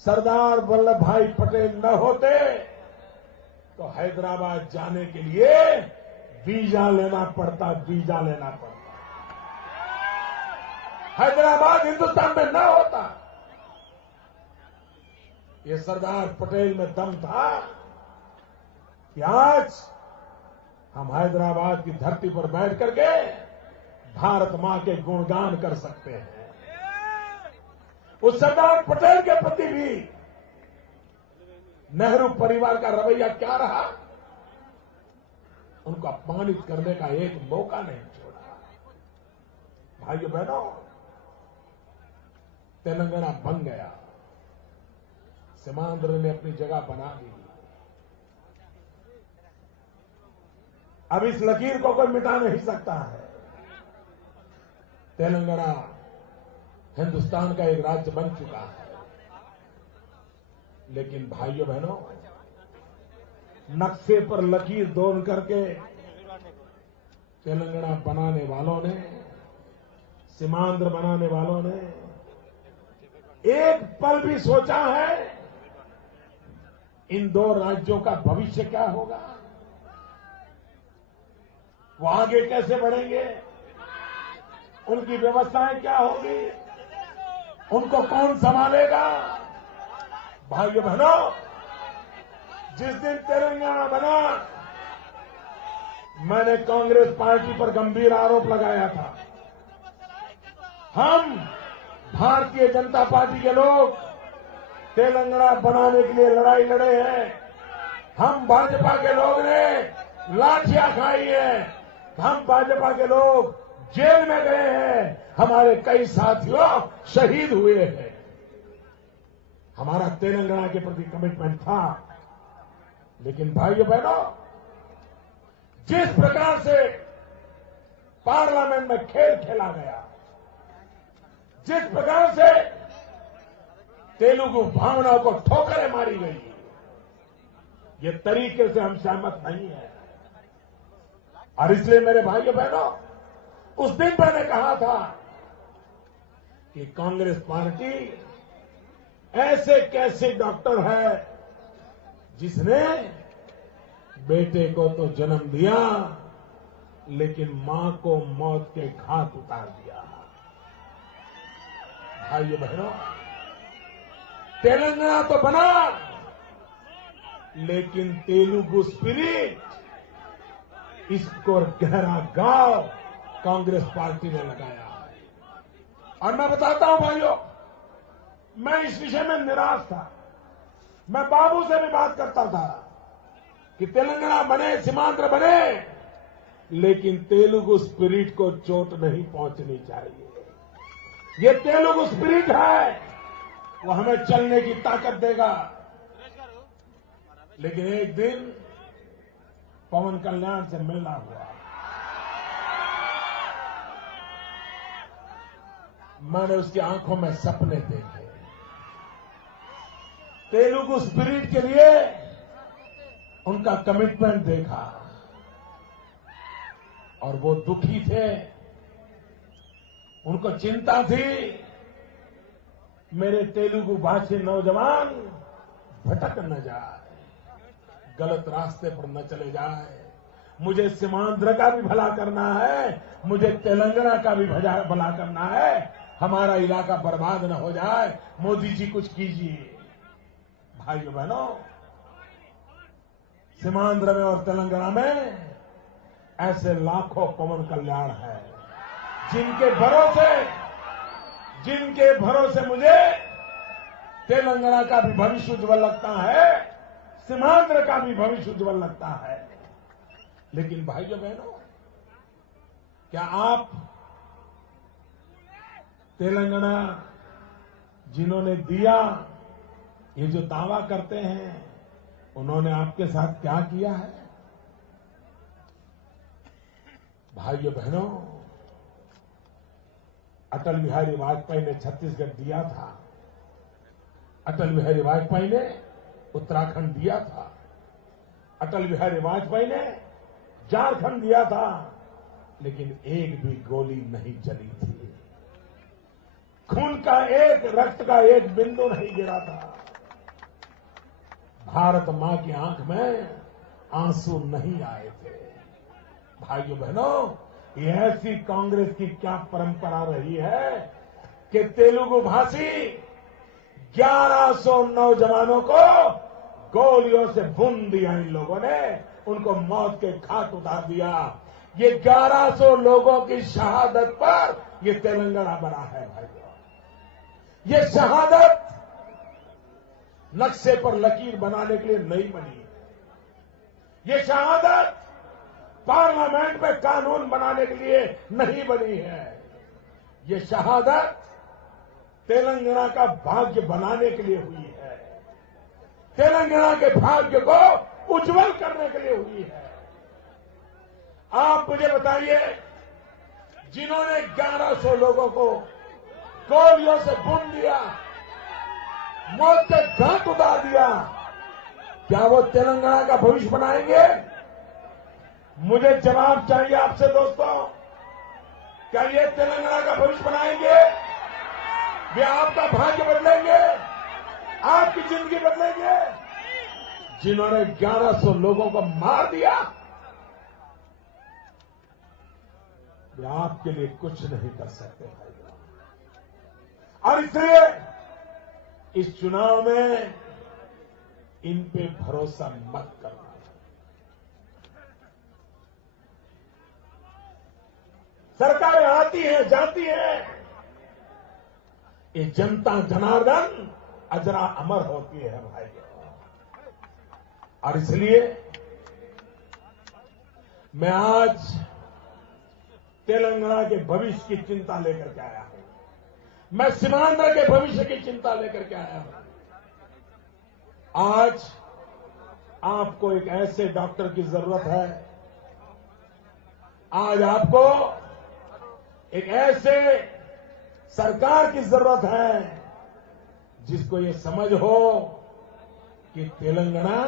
सरदार वल्लभ भाई पटेल न होते तो हैदराबाद जाने के लिए वीजा लेना पड़ता। हैदराबाद हिंदुस्तान में न होता। ये सरदार पटेल में दम था कि आज हम हैदराबाद की धरती पर बैठ करके भारत मां के गुणगान कर सकते हैं। उस सरदार पटेल के प्रति भी नेहरू परिवार का रवैया क्या रहा? उनको अपमानित करने का एक मौका नहीं छोड़ा। भाइयों बहनों, तेलंगाना बन गया, सीमांध्र ने अपनी जगह बना ली। अब इस लकीर को कोई मिटा नहीं सकता है। तेलंगाना हिंदुस्तान का एक राज्य बन चुका है। लेकिन भाइयों बहनों, नक्शे पर लकीर दौड़ करके तेलंगाना बनाने वालों ने, सीमांध्र बनाने वालों ने एक पल भी सोचा है इन दो राज्यों का भविष्य क्या होगा? वो आगे कैसे बढ़ेंगे? उनकी व्यवस्थाएं क्या होगी? उनको कौन संभालेगा? भाइयों बहनों, जिस दिन तेलंगाना बना, मैंने कांग्रेस पार्टी पर गंभीर आरोप लगाया था। हम भारतीय जनता पार्टी के लोग तेलंगाना बनाने के लिए लड़ाई लड़े हैं। हम भाजपा के लोग ने लाठियां खाई हैं। हम भाजपा के लोग जेल में गए हैं। हमारे कई साथियों शहीद हुए हैं। हमारा तेलंगाना के प्रति कमिटमेंट था। लेकिन भाइयों बहनों, जिस प्रकार से पार्लियामेंट में खेल खेला गया, जिस प्रकार से तेलुगु भावनाओं को ठोकरें मारी गई, ये तरीके से हम सहमत नहीं है। और इसलिए मेरे भाइयों बहनों, उस दिन मैंने कहा था कि कांग्रेस पार्टी ऐसे कैसे डॉक्टर है जिसने बेटे को तो जन्म दिया लेकिन मां को मौत के घाट उतार दिया। भाइयों बहनों, तेलंगाना तो बना लेकिन तेलुगु स्पिरिट, इसको गहरा घाव कांग्रेस पार्टी ने लगाया है। और मैं बताता हूं भाइयों, मैं इस विषय में निराश था। मैं बाबू से भी बात करता था कि तेलंगाना बने, सीमांध्र बने, लेकिन तेलुगु स्पिरिट को चोट नहीं पहुंचनी चाहिए। ये तेलुगु स्पिरिट है, वो हमें चलने की ताकत देगा। लेकिन एक दिन पवन कल्याण से मिलना हुआ, मैंने उसकी आंखों में सपने देखे। तेलुगु स्पिरिट के लिए उनका कमिटमेंट देखा और वो दुखी थे। उनको चिंता थी मेरे तेलुगु भाषी नौजवान भटक न जाए, गलत रास्ते पर न चले जाए। मुझे सीमांध्र का भी भला करना है, मुझे तेलंगाना का भी भला करना है, हमारा इलाका बर्बाद न हो जाए। मोदी जी कुछ कीजिए। भाइयों बहनों, सीमांध्र में और तेलंगाना में ऐसे लाखों पवन कल्याण है जिनके भरोसे मुझे तेलंगाना का भी भविष्य उज्जवल लगता है, सीमांध्र का भी भविष्य उज्जवल लगता है। लेकिन भाइयों बहनों, क्या आप तेलंगाना जिन्होंने दिया, ये जो दावा करते हैं, उन्होंने आपके साथ क्या किया है? भाइयों बहनों, अटल बिहारी वाजपेयी ने छत्तीसगढ़ दिया था, अटल बिहारी वाजपेयी ने उत्तराखंड दिया था, अटल बिहारी वाजपेयी ने झारखंड दिया था, लेकिन एक भी गोली नहीं चली थी। खून का रक्त का एक बिंदु नहीं गिरा था। भारत मां की आंख में आंसू नहीं आए थे। भाइयों बहनों, ये ऐसी कांग्रेस की क्या परंपरा रही है कि तेलुगु भाषी 1100 नौजवानों को गोलियों से भून दिया। इन लोगों ने उनको मौत के घाट उतार दिया। ये 1100 लोगों की शहादत पर ये तेलंगाना बना है। भाइयों, ये शहादत नक्शे पर लकीर बनाने के लिए नहीं बनी। ये शहादत पार्लियामेंट में कानून बनाने के लिए नहीं बनी है। ये शहादत तेलंगाना का भाग्य बनाने के लिए हुई है, तेलंगाना के भाग्य को उज्जवल करने के लिए हुई है। आप मुझे बताइए, जिन्होंने 1100 लोगों को गोलियों से भून दिया, मौत के घाट उतार दिया, क्या वो तेलंगाना का भविष्य बनाएंगे? मुझे जवाब चाहिए आपसे दोस्तों। क्या ये तेलंगाना का भविष्य बनाएंगे? वे आपका भाग्य बदलेंगे? आपकी जिंदगी बदलेंगे? जिन्होंने 1100 लोगों को मार दिया, वे आपके लिए कुछ नहीं कर सकते भाई। और इसलिए इस चुनाव में इन पे भरोसा मत करना। सरकारें आती हैं, जाती हैं, ये जनता जनार्दन अजरा अमर होती है भाइयों। और इसलिए मैं आज तेलंगाना के भविष्य की चिंता लेकर के आया हूं। मैं सीमांध्र के भविष्य की चिंता लेकर के आया हूं। आज आपको एक ऐसे डॉक्टर की जरूरत है आज आपको एक ऐसे सरकार की जरूरत है जिसको ये समझ हो कि तेलंगाना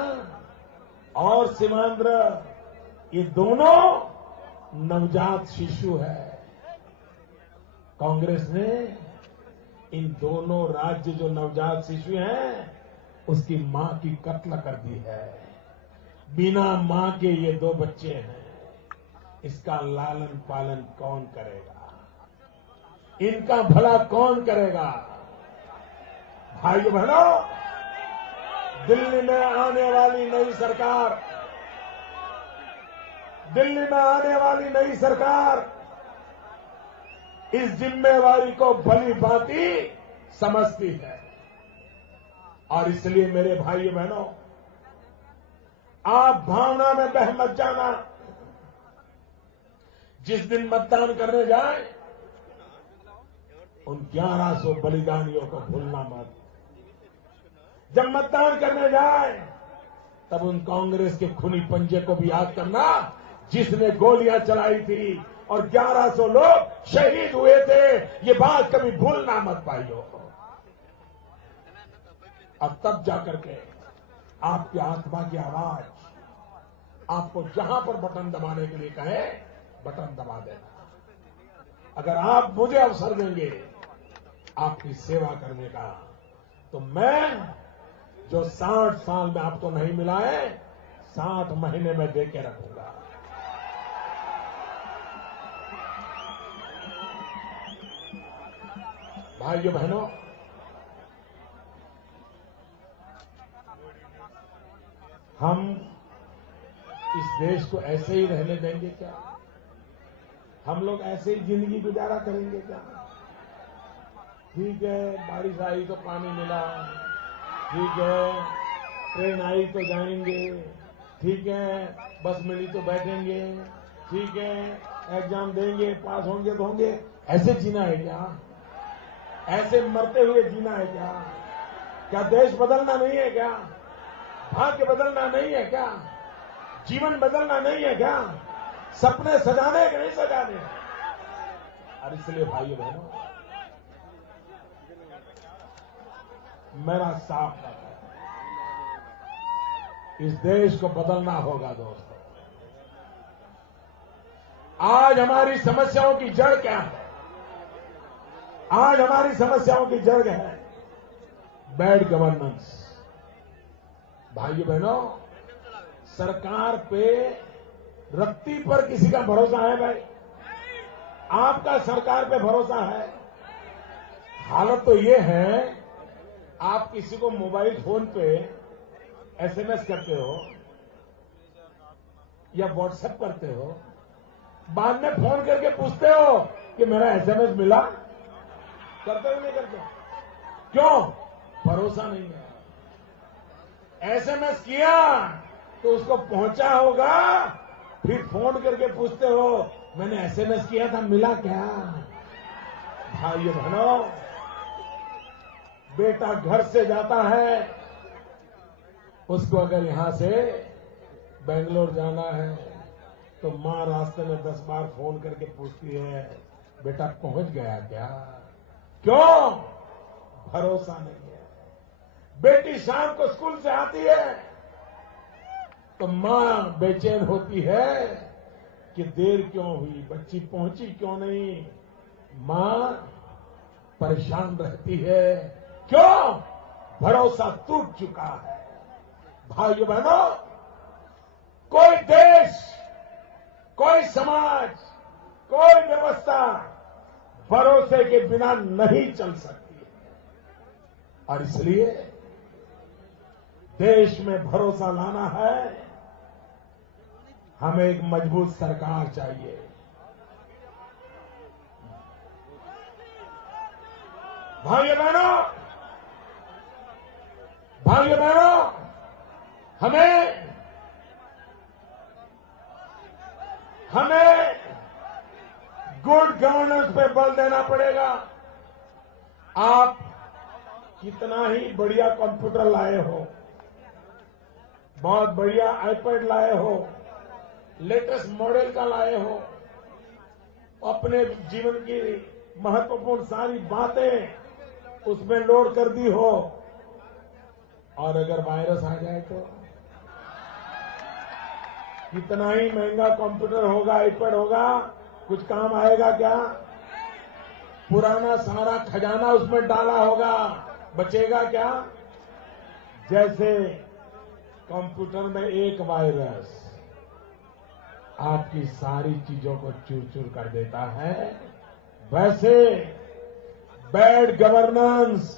और सीमांध्र ये दोनों नवजात शिशु है। कांग्रेस ने इन दोनों राज्य जो नवजात शिशु हैं उसकी मां की कत्ल कर दी है। बिना मां के ये दो बच्चे हैं, इसका लालन पालन कौन करेगा? इनका भला कौन करेगा? भाइयों बहनों, दिल्ली में आने वाली नई सरकार, दिल्ली में आने वाली नई सरकार इस जिम्मेवारी को भली भांति समझती है। और इसलिए मेरे भाइयों बहनों, आप भावना में बह मत जाना। जिस दिन मतदान करने जाए उन 1100 बलिदानियों को भूलना मत। जब मतदान करने जाए तब उन कांग्रेस के खूनी पंजे को भी याद करना जिसने गोलियां चलाई थी और 1100 लोग शहीद हुए थे। ये बात कभी भूलना मत पाइयो। अब तब जाकर के आपकी आत्मा की आवाज आपको जहां पर बटन दबाने के लिए कहे बटन दबा देना। अगर आप मुझे अवसर देंगे आपकी सेवा करने का, तो मैं जो 60 साल में आपको नहीं मिला है 60 महीने में दे के रखूंगा। भाइयों बहनों, हम इस देश को ऐसे ही रहने देंगे क्या? हम लोग ऐसे ही जिंदगी गुजारा करेंगे क्या? ठीक है, बारिश आई तो पानी मिला, ठीक है, ट्रेन आई तो जाएंगे, ठीक है, बस मिली तो बैठेंगे, ठीक है, एग्जाम देंगे, पास होंगे तो होंगे। ऐसे जीना है क्या? ऐसे मरते हुए जीना है क्या? क्या देश बदलना नहीं है क्या? भाग्य बदलना नहीं है क्या? जीवन बदलना नहीं है क्या? सपने सजाने कि नहीं सजाने? और इसलिए भाइयों बहनों, मेरा साफ मत है, इस देश को बदलना होगा दोस्तों। आज हमारी समस्याओं की जड़ क्या है? आज हमारी समस्याओं की जड़ है बैड गवर्नेंस। भाइयों बहनों, सरकार पे रत्ती पर किसी का भरोसा है भाई? आपका सरकार पे भरोसा है? हालत तो ये है, आप किसी को मोबाइल फोन पे एसएमएस करते हो या व्हाट्सएप करते हो, बाद में फोन करके पूछते हो कि मेरा एसएमएस मिला? करते हो नहीं करते? क्यों? भरोसा नहीं है। एसएमएस किया तो उसको पहुंचा होगा, फिर फोन करके पूछते हो मैंने एसएमएस किया था, मिला क्या? भाइयों बहनों, बेटा घर से जाता है, उसको अगर यहां से बेंगलोर जाना है तो मां रास्ते में 10 बार फोन करके पूछती है बेटा पहुंच गया क्या? क्यों? भरोसा नहीं है। बेटी शाम को स्कूल से आती है तो मां बेचैन होती है कि देर क्यों हुई, बच्ची पहुंची क्यों नहीं? मां परेशान रहती है। क्यों? भरोसा टूट चुका है। भाइयों बहनों, कोई देश, कोई समाज, कोई व्यवस्था भरोसे के बिना नहीं चल सकती है। और इसलिए देश में भरोसा लाना है, हमें एक मजबूत सरकार चाहिए। भाइयों बहनों, भाइयों बहनों, हमें गुड गवर्नेंस पे बल देना पड़ेगा। आप कितना ही बढ़िया कंप्यूटर लाए हो, बहुत बढ़िया आईपैड लाए हो, लेटेस्ट मॉडल का लाए हो, अपने जीवन की महत्वपूर्ण सारी बातें उसमें लोड कर दी हो, और अगर वायरस आ जाए तो कितना ही महंगा कंप्यूटर होगा, आईपैड होगा, कुछ काम आएगा क्या? पुराना सारा खजाना उसमें डाला होगा, बचेगा क्या? जैसे कंप्यूटर में एक वायरस आपकी सारी चीजों को चूर चूर कर देता है, वैसे बैड गवर्नेंस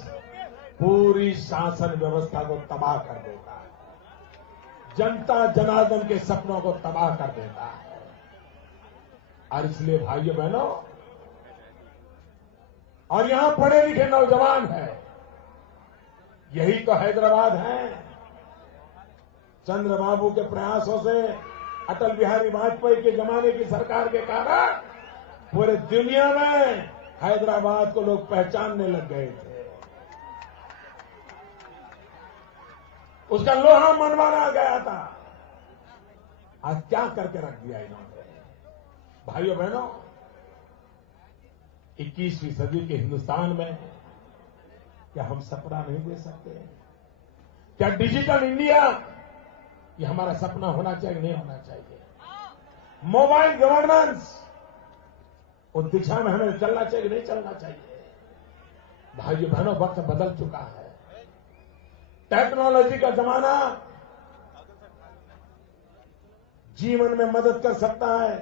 पूरी शासन व्यवस्था को तबाह कर देता है, जनता जनार्दन के सपनों को तबाह कर देता है। और इसलिए भाइयों बहनों, और यहां पढ़े लिखे नौजवान हैं, यही तो हैदराबाद है। चंद्रबाबू के प्रयासों से, अटल बिहारी वाजपेयी के जमाने की सरकार के कारण पूरे दुनिया में हैदराबाद को लोग पहचानने लग गए थे। उसका लोहा मनवाना गया था, आज क्या करके रख दिया इन्होंने। भाइयों बहनों, 21वीं सदी के हिंदुस्तान में क्या हम सपना नहीं दे सकते? क्या डिजिटल इंडिया ये हमारा सपना होना चाहिए, नहीं होना चाहिए? मोबाइल गवर्नेंस, उस दिशा में हमें चलना चाहिए, नहीं चलना चाहिए? भाइयों बहनों, वक्त बदल चुका है, टेक्नोलॉजी का जमाना जीवन में मदद कर सकता है।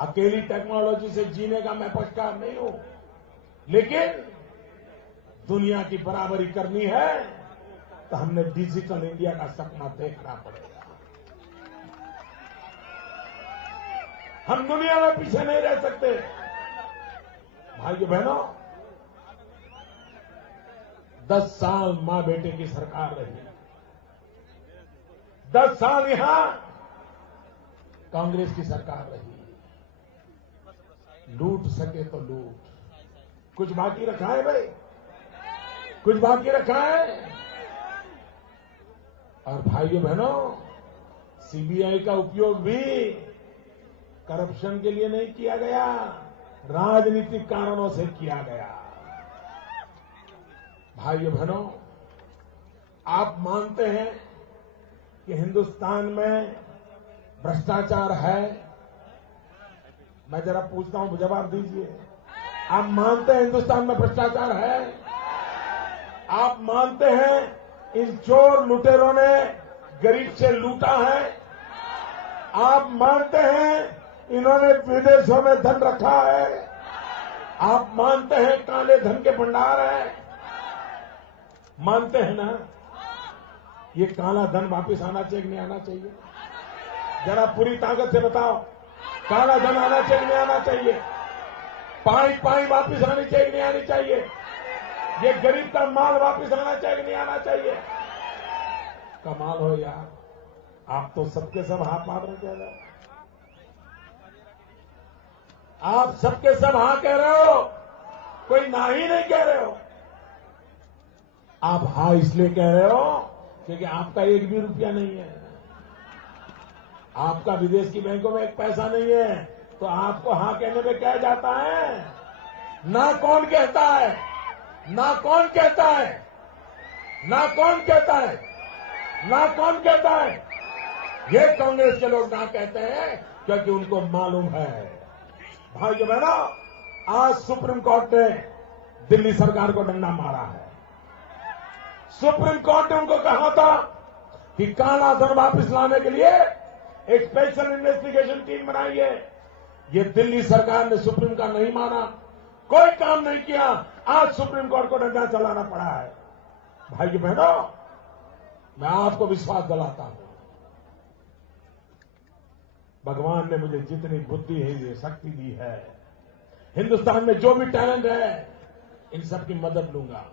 अकेली टेक्नोलॉजी से जीने का मैं पक्षकार नहीं हूं, लेकिन दुनिया की बराबरी करनी है तो हमने डिजिटल इंडिया का सपना देखना पड़ेगा। हम दुनिया में पीछे नहीं रह सकते। भाइयों बहनों, 10 साल मां बेटे की सरकार रही, 10 साल यहां कांग्रेस की सरकार रही। लूट सके तो लूट, कुछ बाकी रखा है भाई, कुछ बाकी रखा है। और भाइयों बहनों, सीबीआई का उपयोग भी करप्शन के लिए नहीं किया गया, राजनीतिक कारणों से किया गया। भाइयों बहनों, आप मानते हैं कि हिंदुस्तान में भ्रष्टाचार है? मैं जरा पूछता हूं, जवाब दीजिए। आप मानते हैं हिंदुस्तान में भ्रष्टाचार है? आप मानते हैं इन चोर लुटेरों ने गरीब से लूटा है? आप मानते हैं इन्होंने विदेशों में धन रखा है? आप मानते हैं काले धन के भंडार है? मानते हैं ना? ये काला धन वापस आना चाहिए कि नहीं आना चाहिए? जरा पूरी ताकत से बताओ, काला धन आना चाहिए कि नहीं आना चाहिए? पाई पाई वापस आनी चाहिए कि नहीं आनी चाहिए? ये गरीब का माल वापस आना चाहिए कि नहीं आना चाहिए? कमाल हो यार, आप तो सबके सब हाथ मार रहे कह रहे हो। आप सबके सब हाँ कह रहे हो, कोई ना ही नहीं कह रहे हो। आप हाँ इसलिए कह रहे हो क्योंकि आपका एक भी रुपया नहीं है, आपका विदेश की बैंकों में एक पैसा नहीं है, तो आपको हाँ कहने में क्या जाता है? ना कौन कहता है? ना कौन कहता है? ना कौन कहता है? ना कौन कहता है? ये कांग्रेस के लोग ना कहते हैं क्योंकि उनको मालूम है। भाइयों बहनों, आज सुप्रीम कोर्ट ने दिल्ली सरकार को डंडा मारा है। सुप्रीम कोर्ट ने उनको कहा था कि काला धन वापस लाने के लिए एक स्पेशल इन्वेस्टिगेशन टीम बनाई है। ये दिल्ली सरकार ने सुप्रीम का नहीं माना, कोई काम नहीं किया, आज सुप्रीम कोर्ट को डंडा चलाना पड़ा है। भाइयों बहनों, मैं आपको विश्वास दिलाता हूं, भगवान ने मुझे जितनी बुद्धि है, ये शक्ति दी है, हिंदुस्तान में जो भी टैलेंट है, इन सब की मदद लूंगा।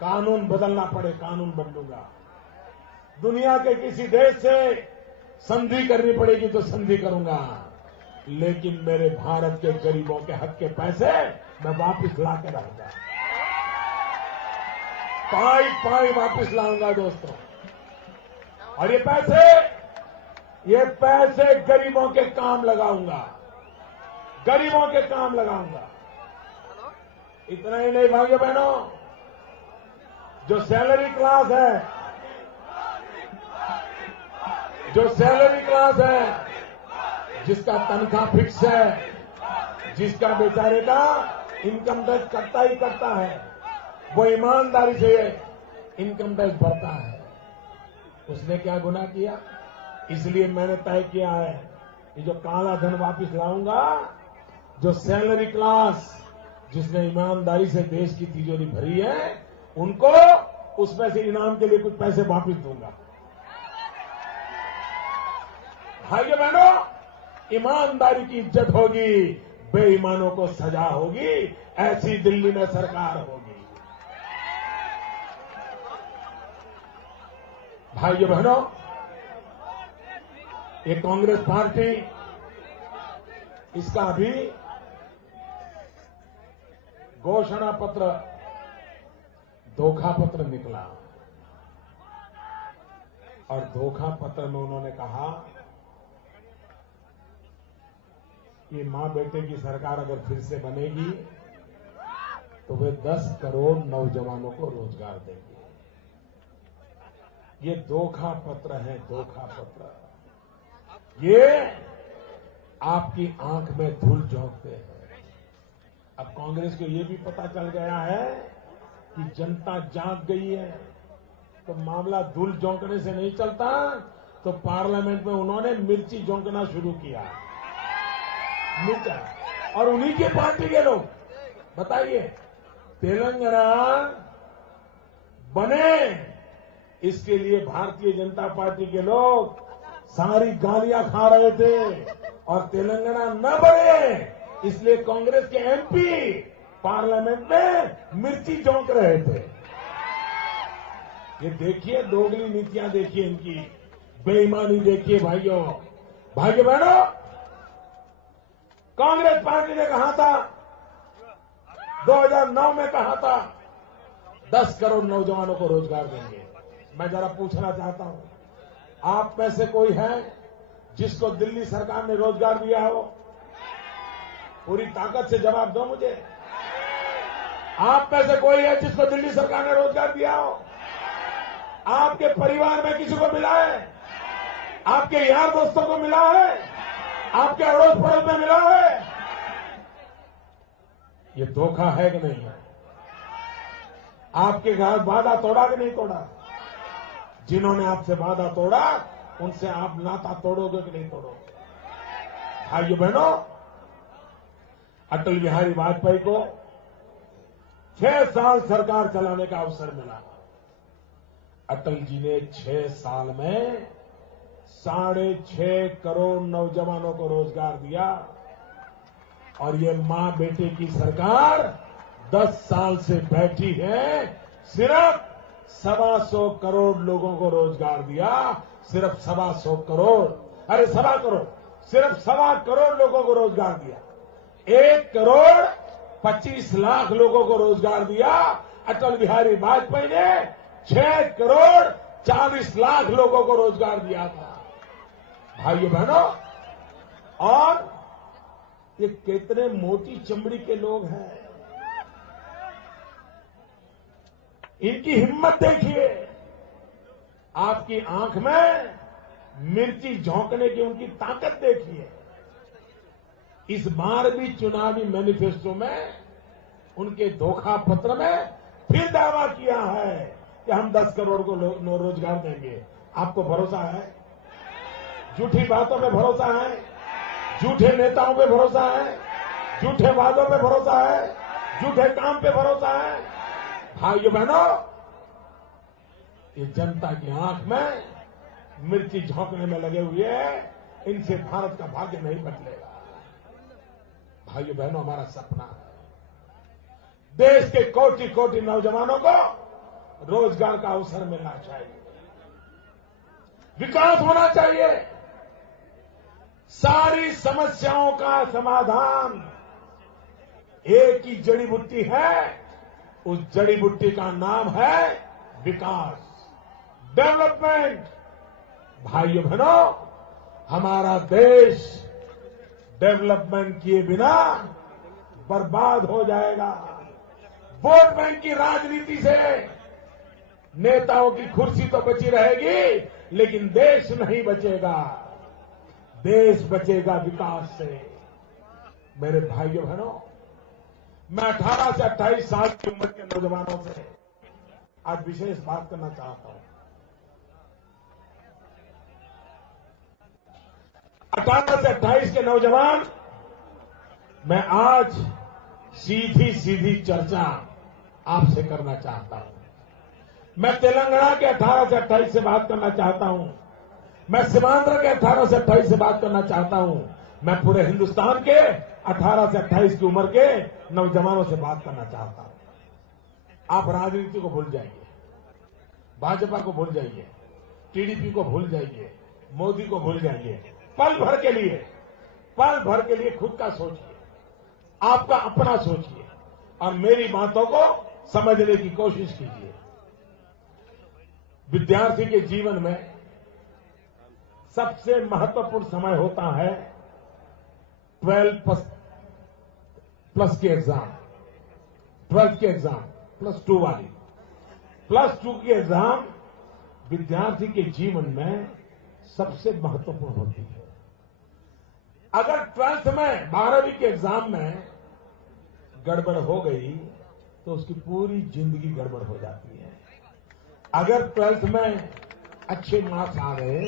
कानून बदलना पड़े कानून बदलूंगा। दुनिया के किसी देश से संधि करनी पड़ेगी तो संधि करूंगा, लेकिन मेरे भारत के गरीबों के हक के पैसे मैं वापस ला के रहूंगा, पाई पाई वापस लाऊंगा दोस्तों। और ये पैसे गरीबों के काम लगाऊंगा। गरीबों के काम लगाऊंगा। इतना ही नहीं भाइयों बहनों, जो सैलरी क्लास है, जिसका तनख्वाह फिक्स है, जिसका बेचारे का इनकम टैक्स करता ही करता है, वो ईमानदारी से इनकम टैक्स भरता है, उसने क्या गुनाह किया? इसलिए मैंने तय किया है कि जो काला धन वापस लाऊंगा, जो सैलरी क्लास जिसने ईमानदारी से देश की तिजोरी भरी है, उनको उसमें से इनाम के लिए कुछ पैसे वापस दूंगा। भाइयों बहनों, ईमानदारी की इज्जत होगी, बेईमानों को सजा होगी, ऐसी दिल्ली में सरकार होगी। भाइयों बहनों, ये कांग्रेस पार्टी, इसका भी घोषणा पत्र, धोखा पत्र निकला और धोखा पत्र में उन्होंने कहा कि मां बेटे की सरकार अगर फिर से बनेगी तो वे 10 करोड़ नौजवानों को रोजगार देंगे। ये धोखा पत्र है, धोखा पत्र। ये आपकी आंख में धूल झोंकते हैं। अब कांग्रेस को ये भी पता चल गया है कि जनता जाग गई है, तो मामला धूल झोंकने से नहीं चलता, तो पार्लियामेंट में उन्होंने मिर्ची झोंकना शुरू किया। मिर्चा, और उन्हीं के पार्टी के लोग, बताइए, तेलंगाना बने इसके लिए भारतीय जनता पार्टी के लोग सारी गालियां खा रहे थे, और तेलंगाना न बने इसलिए कांग्रेस के एमपी पार्लियामेंट में मिर्ची झोंक रहे थे। ये देखिए, दोगली नीतियां देखिए, इनकी बेईमानी देखिए। भाइयों बहनों, कांग्रेस पार्टी ने कहा था, 2009 में कहा था 10 करोड़ नौजवानों को रोजगार देंगे। मैं जरा पूछना चाहता हूं, आप में से कोई है जिसको दिल्ली सरकार ने रोजगार दिया हो? पूरी ताकत से जवाब दो मुझे। आप में से कोई है जिसको दिल्ली सरकार ने रोजगार दिया हो? आपके परिवार में किसी को मिला है? आपके यार दोस्तों को मिला है? आपके अड़ोस पड़ोस में मिला है? ये धोखा है कि नहीं है? आपके घर वादा तोड़ा कि नहीं तोड़ा? जिन्होंने आपसे वादा तोड़ा उनसे आप नाता तोड़ोगे कि नहीं तोड़ोगे? भाइयों बहनों, अटल बिहारी वाजपेयी को 6 साल सरकार चलाने का अवसर मिला। अटल जी ने 6 साल में 6.5 करोड़ नौजवानों को रोजगार दिया, और ये मां बेटे की सरकार 10 साल से बैठी है, सिर्फ 125 करोड़ लोगों को रोजगार दिया। सिर्फ 125 करोड़, अरे 1.25 करोड़, सिर्फ 1.25 करोड़ लोगों को रोजगार दिया। 1 करोड़ 25 लाख लोगों को रोजगार दिया। अटल बिहारी वाजपेयी ने 6 करोड़ 40 लाख लोगों को रोजगार दिया था। भाइयों बहनों, और ये कितने मोटी चमड़ी के लोग हैं, इनकी हिम्मत देखिए। आपकी आंख में मिर्ची झोंकने की उनकी ताकत देखिए। इस बार भी चुनावी मैनिफेस्टो में उनके धोखा पत्र में फिर दावा किया है कि हम 10 करोड़ को रोजगार देंगे। आपको भरोसा है? झूठी बातों पे भरोसा है? झूठे नेताओं पे भरोसा है? झूठे वादों पे भरोसा है? झूठे काम पे भरोसा है? भाइयों बहनों, ये जनता की आंख में मिर्ची झोंकने में लगे हुए हैं, इनसे भारत का भाग्य नहीं बदलेगा। भाइयों बहनों, हमारा सपना है देश के कोटि कोटि नौजवानों को रोजगार का अवसर मिलना चाहिए, विकास होना चाहिए। सारी समस्याओं का समाधान एक ही जड़ी बूटी है, उस जड़ी बूटी का नाम है विकास, डेवलपमेंट। भाइयों बहनों, हमारा देश डेवलपमेंट किए बिना बर्बाद हो जाएगा। वोट बैंक की राजनीति से नेताओं की कुर्सी तो बची रहेगी, लेकिन देश नहीं बचेगा। देश बचेगा विकास से। मेरे भाइयों बहनों, मैं 18 से 28 साल की उम्र के नौजवानों से आज विशेष बात करना चाहता हूं। 18 से 28 के नौजवान, मैं आज सीधी सीधी चर्चा आपसे करना चाहता हूं। मैं तेलंगाना के 18 से 28 से बात करना चाहता हूं। मैं सीमांध्र के 18 से 28 से बात करना चाहता हूं। मैं पूरे हिंदुस्तान के 18 से 28 की उम्र के नौजवानों से बात करना चाहता हूं। आप राजनीति को भूल जाइए, भाजपा को भूल जाइए, टीडीपी को भूल जाइए, मोदी को भूल जाइए। पल भर के लिए खुद का सोचिए, आपका अपना सोचिए और मेरी बातों को समझने की कोशिश कीजिए। विद्यार्थी के जीवन में सबसे महत्वपूर्ण समय होता है 12 प्लस के एग्जाम, 12th के एग्जाम, +2 वाली। +2 की एग्जाम विद्यार्थी के जीवन में सबसे महत्वपूर्ण होती है। अगर 12th में 12वीं के एग्जाम में गड़बड़ हो गई तो उसकी पूरी जिंदगी गड़बड़ हो जाती है। अगर 12th में अच्छे मार्क्स आ गए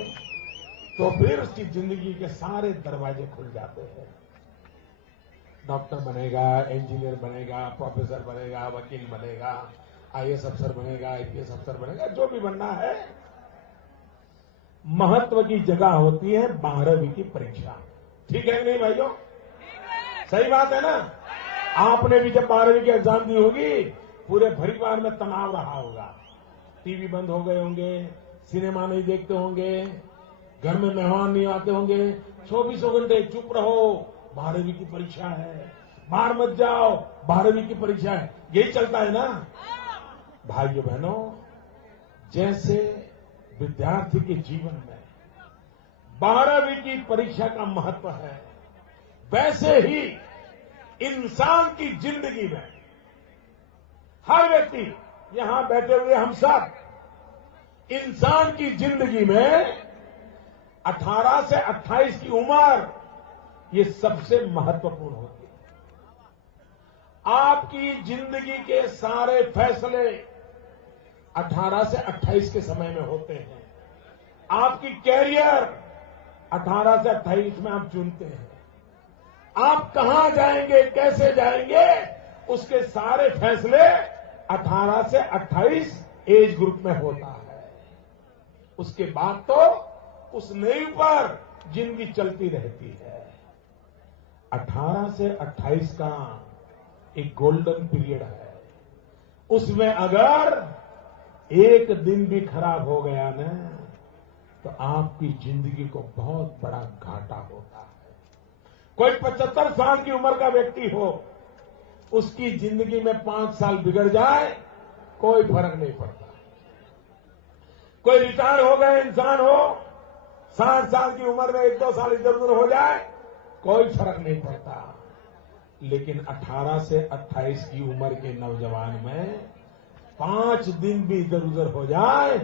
तो फिर उसकी जिंदगी के सारे दरवाजे खुल जाते हैं। डॉक्टर बनेगा, इंजीनियर बनेगा, प्रोफेसर बनेगा, वकील बनेगा, आईएएस अफसर बनेगा, आईपीएस अफसर बनेगा, जो भी बनना है। महत्व की जगह होती है 12वीं की परीक्षा। ठीक है कि नहीं भाइयों? सही बात है ना? आपने भी जब 12वीं की एग्जाम दी होगी, पूरे परिवार में तनाव रहा होगा। टीवी बंद हो गए होंगे, सिनेमा नहीं देखते होंगे, घर में मेहमान नहीं आते होंगे। 24 घंटे चुप रहो, 12वीं की परीक्षा है, बाहर मत जाओ, 12वीं की परीक्षा है, यही चलता है ना भाइयों बहनों। जैसे विद्यार्थी के जीवन में 12वीं की परीक्षा का महत्व है, वैसे ही इंसान की जिंदगी में हर व्यक्ति, यहां बैठे हुए हम सब, इंसान की जिंदगी में 18 से 28 की उम्र ये सबसे महत्वपूर्ण होती है। आपकी जिंदगी के सारे फैसले 18 से 28 के समय में होते हैं। आपकी कैरियर 18 से 28 में आप चुनते हैं। आप कहां जाएंगे, कैसे जाएंगे, उसके सारे फैसले 18 से 28 एज ग्रुप में होता है। उसके बाद तो उस नींव पर जिंदगी चलती रहती है। 18 से 28 का एक गोल्डन पीरियड है। उसमें अगर एक दिन भी खराब हो गया ना, तो आपकी जिंदगी को बहुत बड़ा घाटा होता है। कोई 75 साल की उम्र का व्यक्ति हो, उसकी जिंदगी में 5 साल बिगड़ जाए, कोई फर्क नहीं पड़ता। कोई रिटायर हो गए इंसान हो, 60 साल की उम्र में 1-2 साल इधर उधर हो जाए, कोई फर्क नहीं पड़ता। लेकिन 18 से 28 की उम्र के नौजवान में 5 दिन भी इधर उधर हो जाए,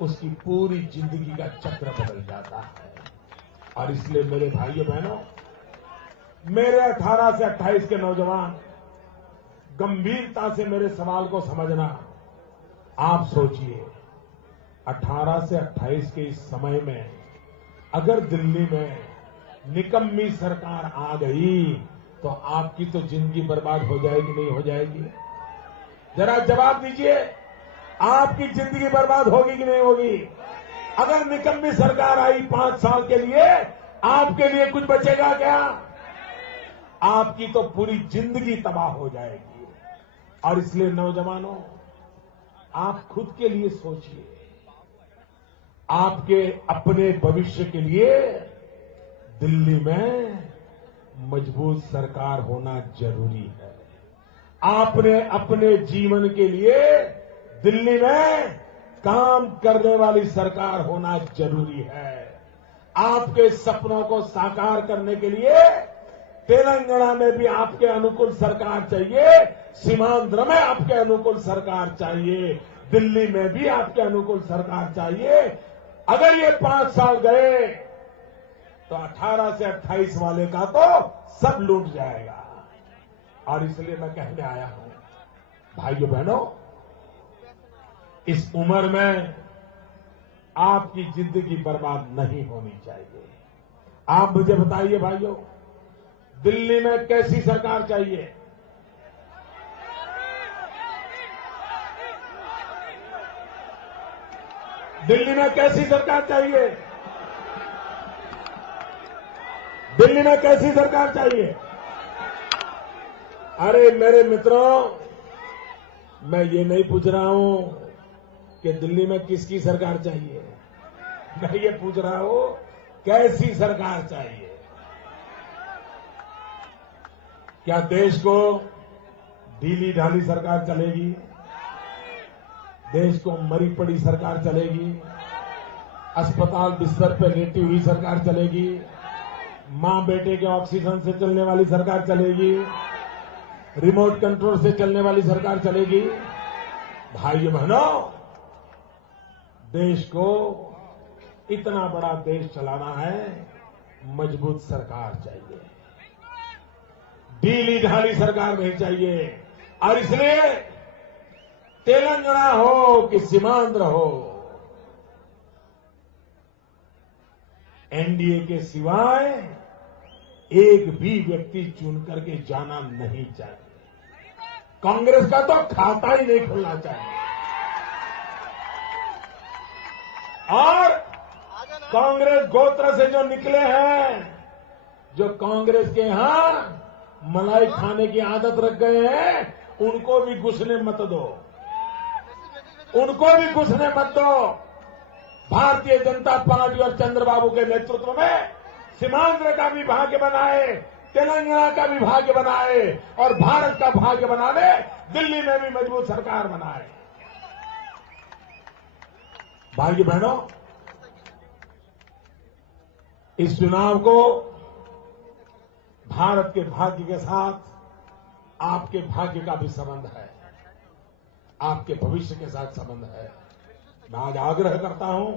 उसकी पूरी जिंदगी का चक्र बदल जाता है। और इसलिए मेरे भाइयों बहनों, मेरे 18 से 28 के नौजवान, गंभीरता से मेरे सवाल को समझना। आप सोचिए, 18 से 28 के इस समय में अगर दिल्ली में निकम्मी सरकार आ गई तो आपकी तो जिंदगी बर्बाद हो जाएगी, नहीं हो जाएगी? जरा जवाब दीजिए, आपकी जिंदगी बर्बाद होगी कि नहीं होगी? अगर निकम्मी सरकार आई 5 साल के लिए, आपके लिए कुछ बचेगा क्या? आपकी तो पूरी जिंदगी तबाह हो जाएगी। और इसलिए नौजवानों, आप खुद के लिए सोचिए, आपके अपने भविष्य के लिए दिल्ली में मजबूत सरकार होना जरूरी है। आपने अपने जीवन के लिए दिल्ली में काम करने वाली सरकार होना जरूरी है। आपके सपनों को साकार करने के लिए तेलंगाना में भी आपके अनुकूल सरकार चाहिए, सीमांध्र में आपके अनुकूल सरकार चाहिए, दिल्ली में भी आपके अनुकूल सरकार चाहिए। अगर ये 5 साल गए तो 18 से 28 वाले का तो सब लूट जाएगा। और इसलिए मैं कहने आया हूं, भाइयों बहनों, इस उम्र में आपकी जिंदगी बर्बाद नहीं होनी चाहिए। आप मुझे बताइए भाइयों, दिल्ली में कैसी सरकार चाहिए? दिल्ली में कैसी सरकार चाहिए? दिल्ली में कैसी सरकार चाहिए? अरे मेरे मित्रों, मैं ये नहीं पूछ रहा हूं कि दिल्ली में किसकी सरकार चाहिए, मैं ये पूछ रहा हूं कैसी सरकार चाहिए। क्या देश को ढीली ढाली सरकार चलेगी? देश को मरी पड़ी सरकार चलेगी? अस्पताल बिस्तर पर लेटी हुई सरकार चलेगी? मां बेटे के ऑक्सीजन से चलने वाली सरकार चलेगी? रिमोट कंट्रोल से चलने वाली सरकार चलेगी? भाइयों बहनों, देश को इतना बड़ा देश चलाना है, मजबूत सरकार चाहिए, ढीली ढाली सरकार नहीं चाहिए। और इसलिए तेलंगाना हो कि सीमांध्र हो, एनडीए के सिवाय एक भी व्यक्ति चुन करके जाना नहीं चाहिए। कांग्रेस का तो खाता ही नहीं खुलना चाहिए। और कांग्रेस गोत्र से जो निकले हैं, जो कांग्रेस के यहां मलाई खाने की आदत रख गए हैं, उनको भी घुसने मत दो, उनको भी घुसने मत दो। भारतीय जनता पार्टी और चंद्रबाबू के नेतृत्व में सीमांध्र का भी भाग्य बनाए, तेलंगाना का भी भाग्य बनाए और भारत का भाग्य बनाने दिल्ली में भी मजबूत सरकार बनाए। भाइयों बहनों, इस चुनाव को भारत के भाग्य के साथ आपके भाग्य का भी संबंध है, आपके भविष्य के साथ संबंध है। मैं आज आग्रह करता हूं,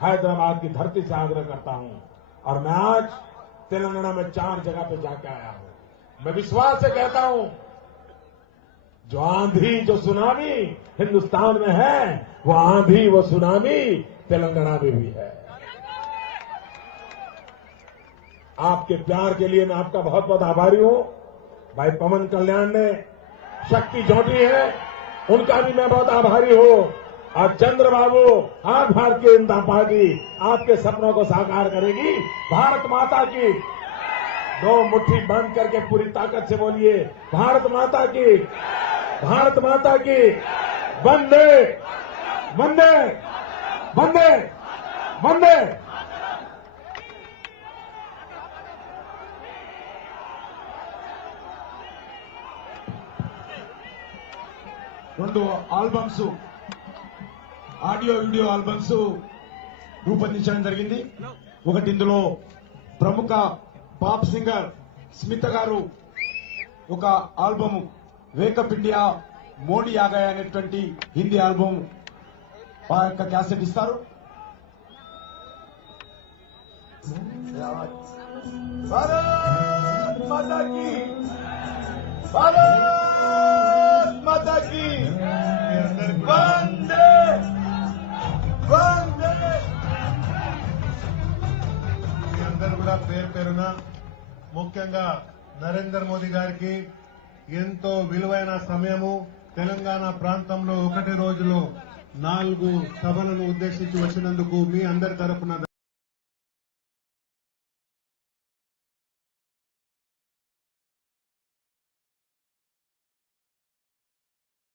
हैदराबाद की धरती से आग्रह करता हूं, और मैं आज तेलंगाना में 4 जगह पे जाके आया हूं। मैं विश्वास से कहता हूं, जो आंधी जो सुनामी हिंदुस्तान में है, वो आंधी वो सुनामी तेलंगाना में भी है। आपके प्यार के लिए मैं आपका बहुत बहुत आभारी हूं। भाई पवन कल्याण ने शक्ति जोटी है, उनका भी मैं बहुत आभारी हूं। और चंद्रबाबू, आप भारतीय जनता पार्टी आपके सपनों को साकार करेगी। भारत माता की 2 मुट्ठी बंद करके पूरी ताकत से बोलिए, भारत माता की, भारत माता की, वंदे वंदे वंदे वंदे। రెండు ఆల్బమ్స్, ఆడియో వీడియో ఆల్బమ్స్ రూపొందించడం జరిగింది. ఒకటి ఇందులో ప్రముఖ పాప్ సింగర్ స్మిత గారు ఒక ఆల్బమ్ వేకప్ ఇండియా మోడీ ఆగాయ అనేటువంటి హిందీ ఆల్బమ్ ఆ యొక్క క్యాసెట్ ఇస్తారు. భారత్ మాతా కీ, భారత్ మాతా కీ, వందే వందే. మీ అందరూ కూడా పేరు పేరున ముఖ్యంగా నరేంద్ర మోదీ గారికి ఎంతో విలువైన సమయము, తెలంగాణ ప్రాంతంలో ఒకటి రోజులో 4 సభలను ఉద్దేశించి వచ్చినందుకు మీ అందరి తరఫున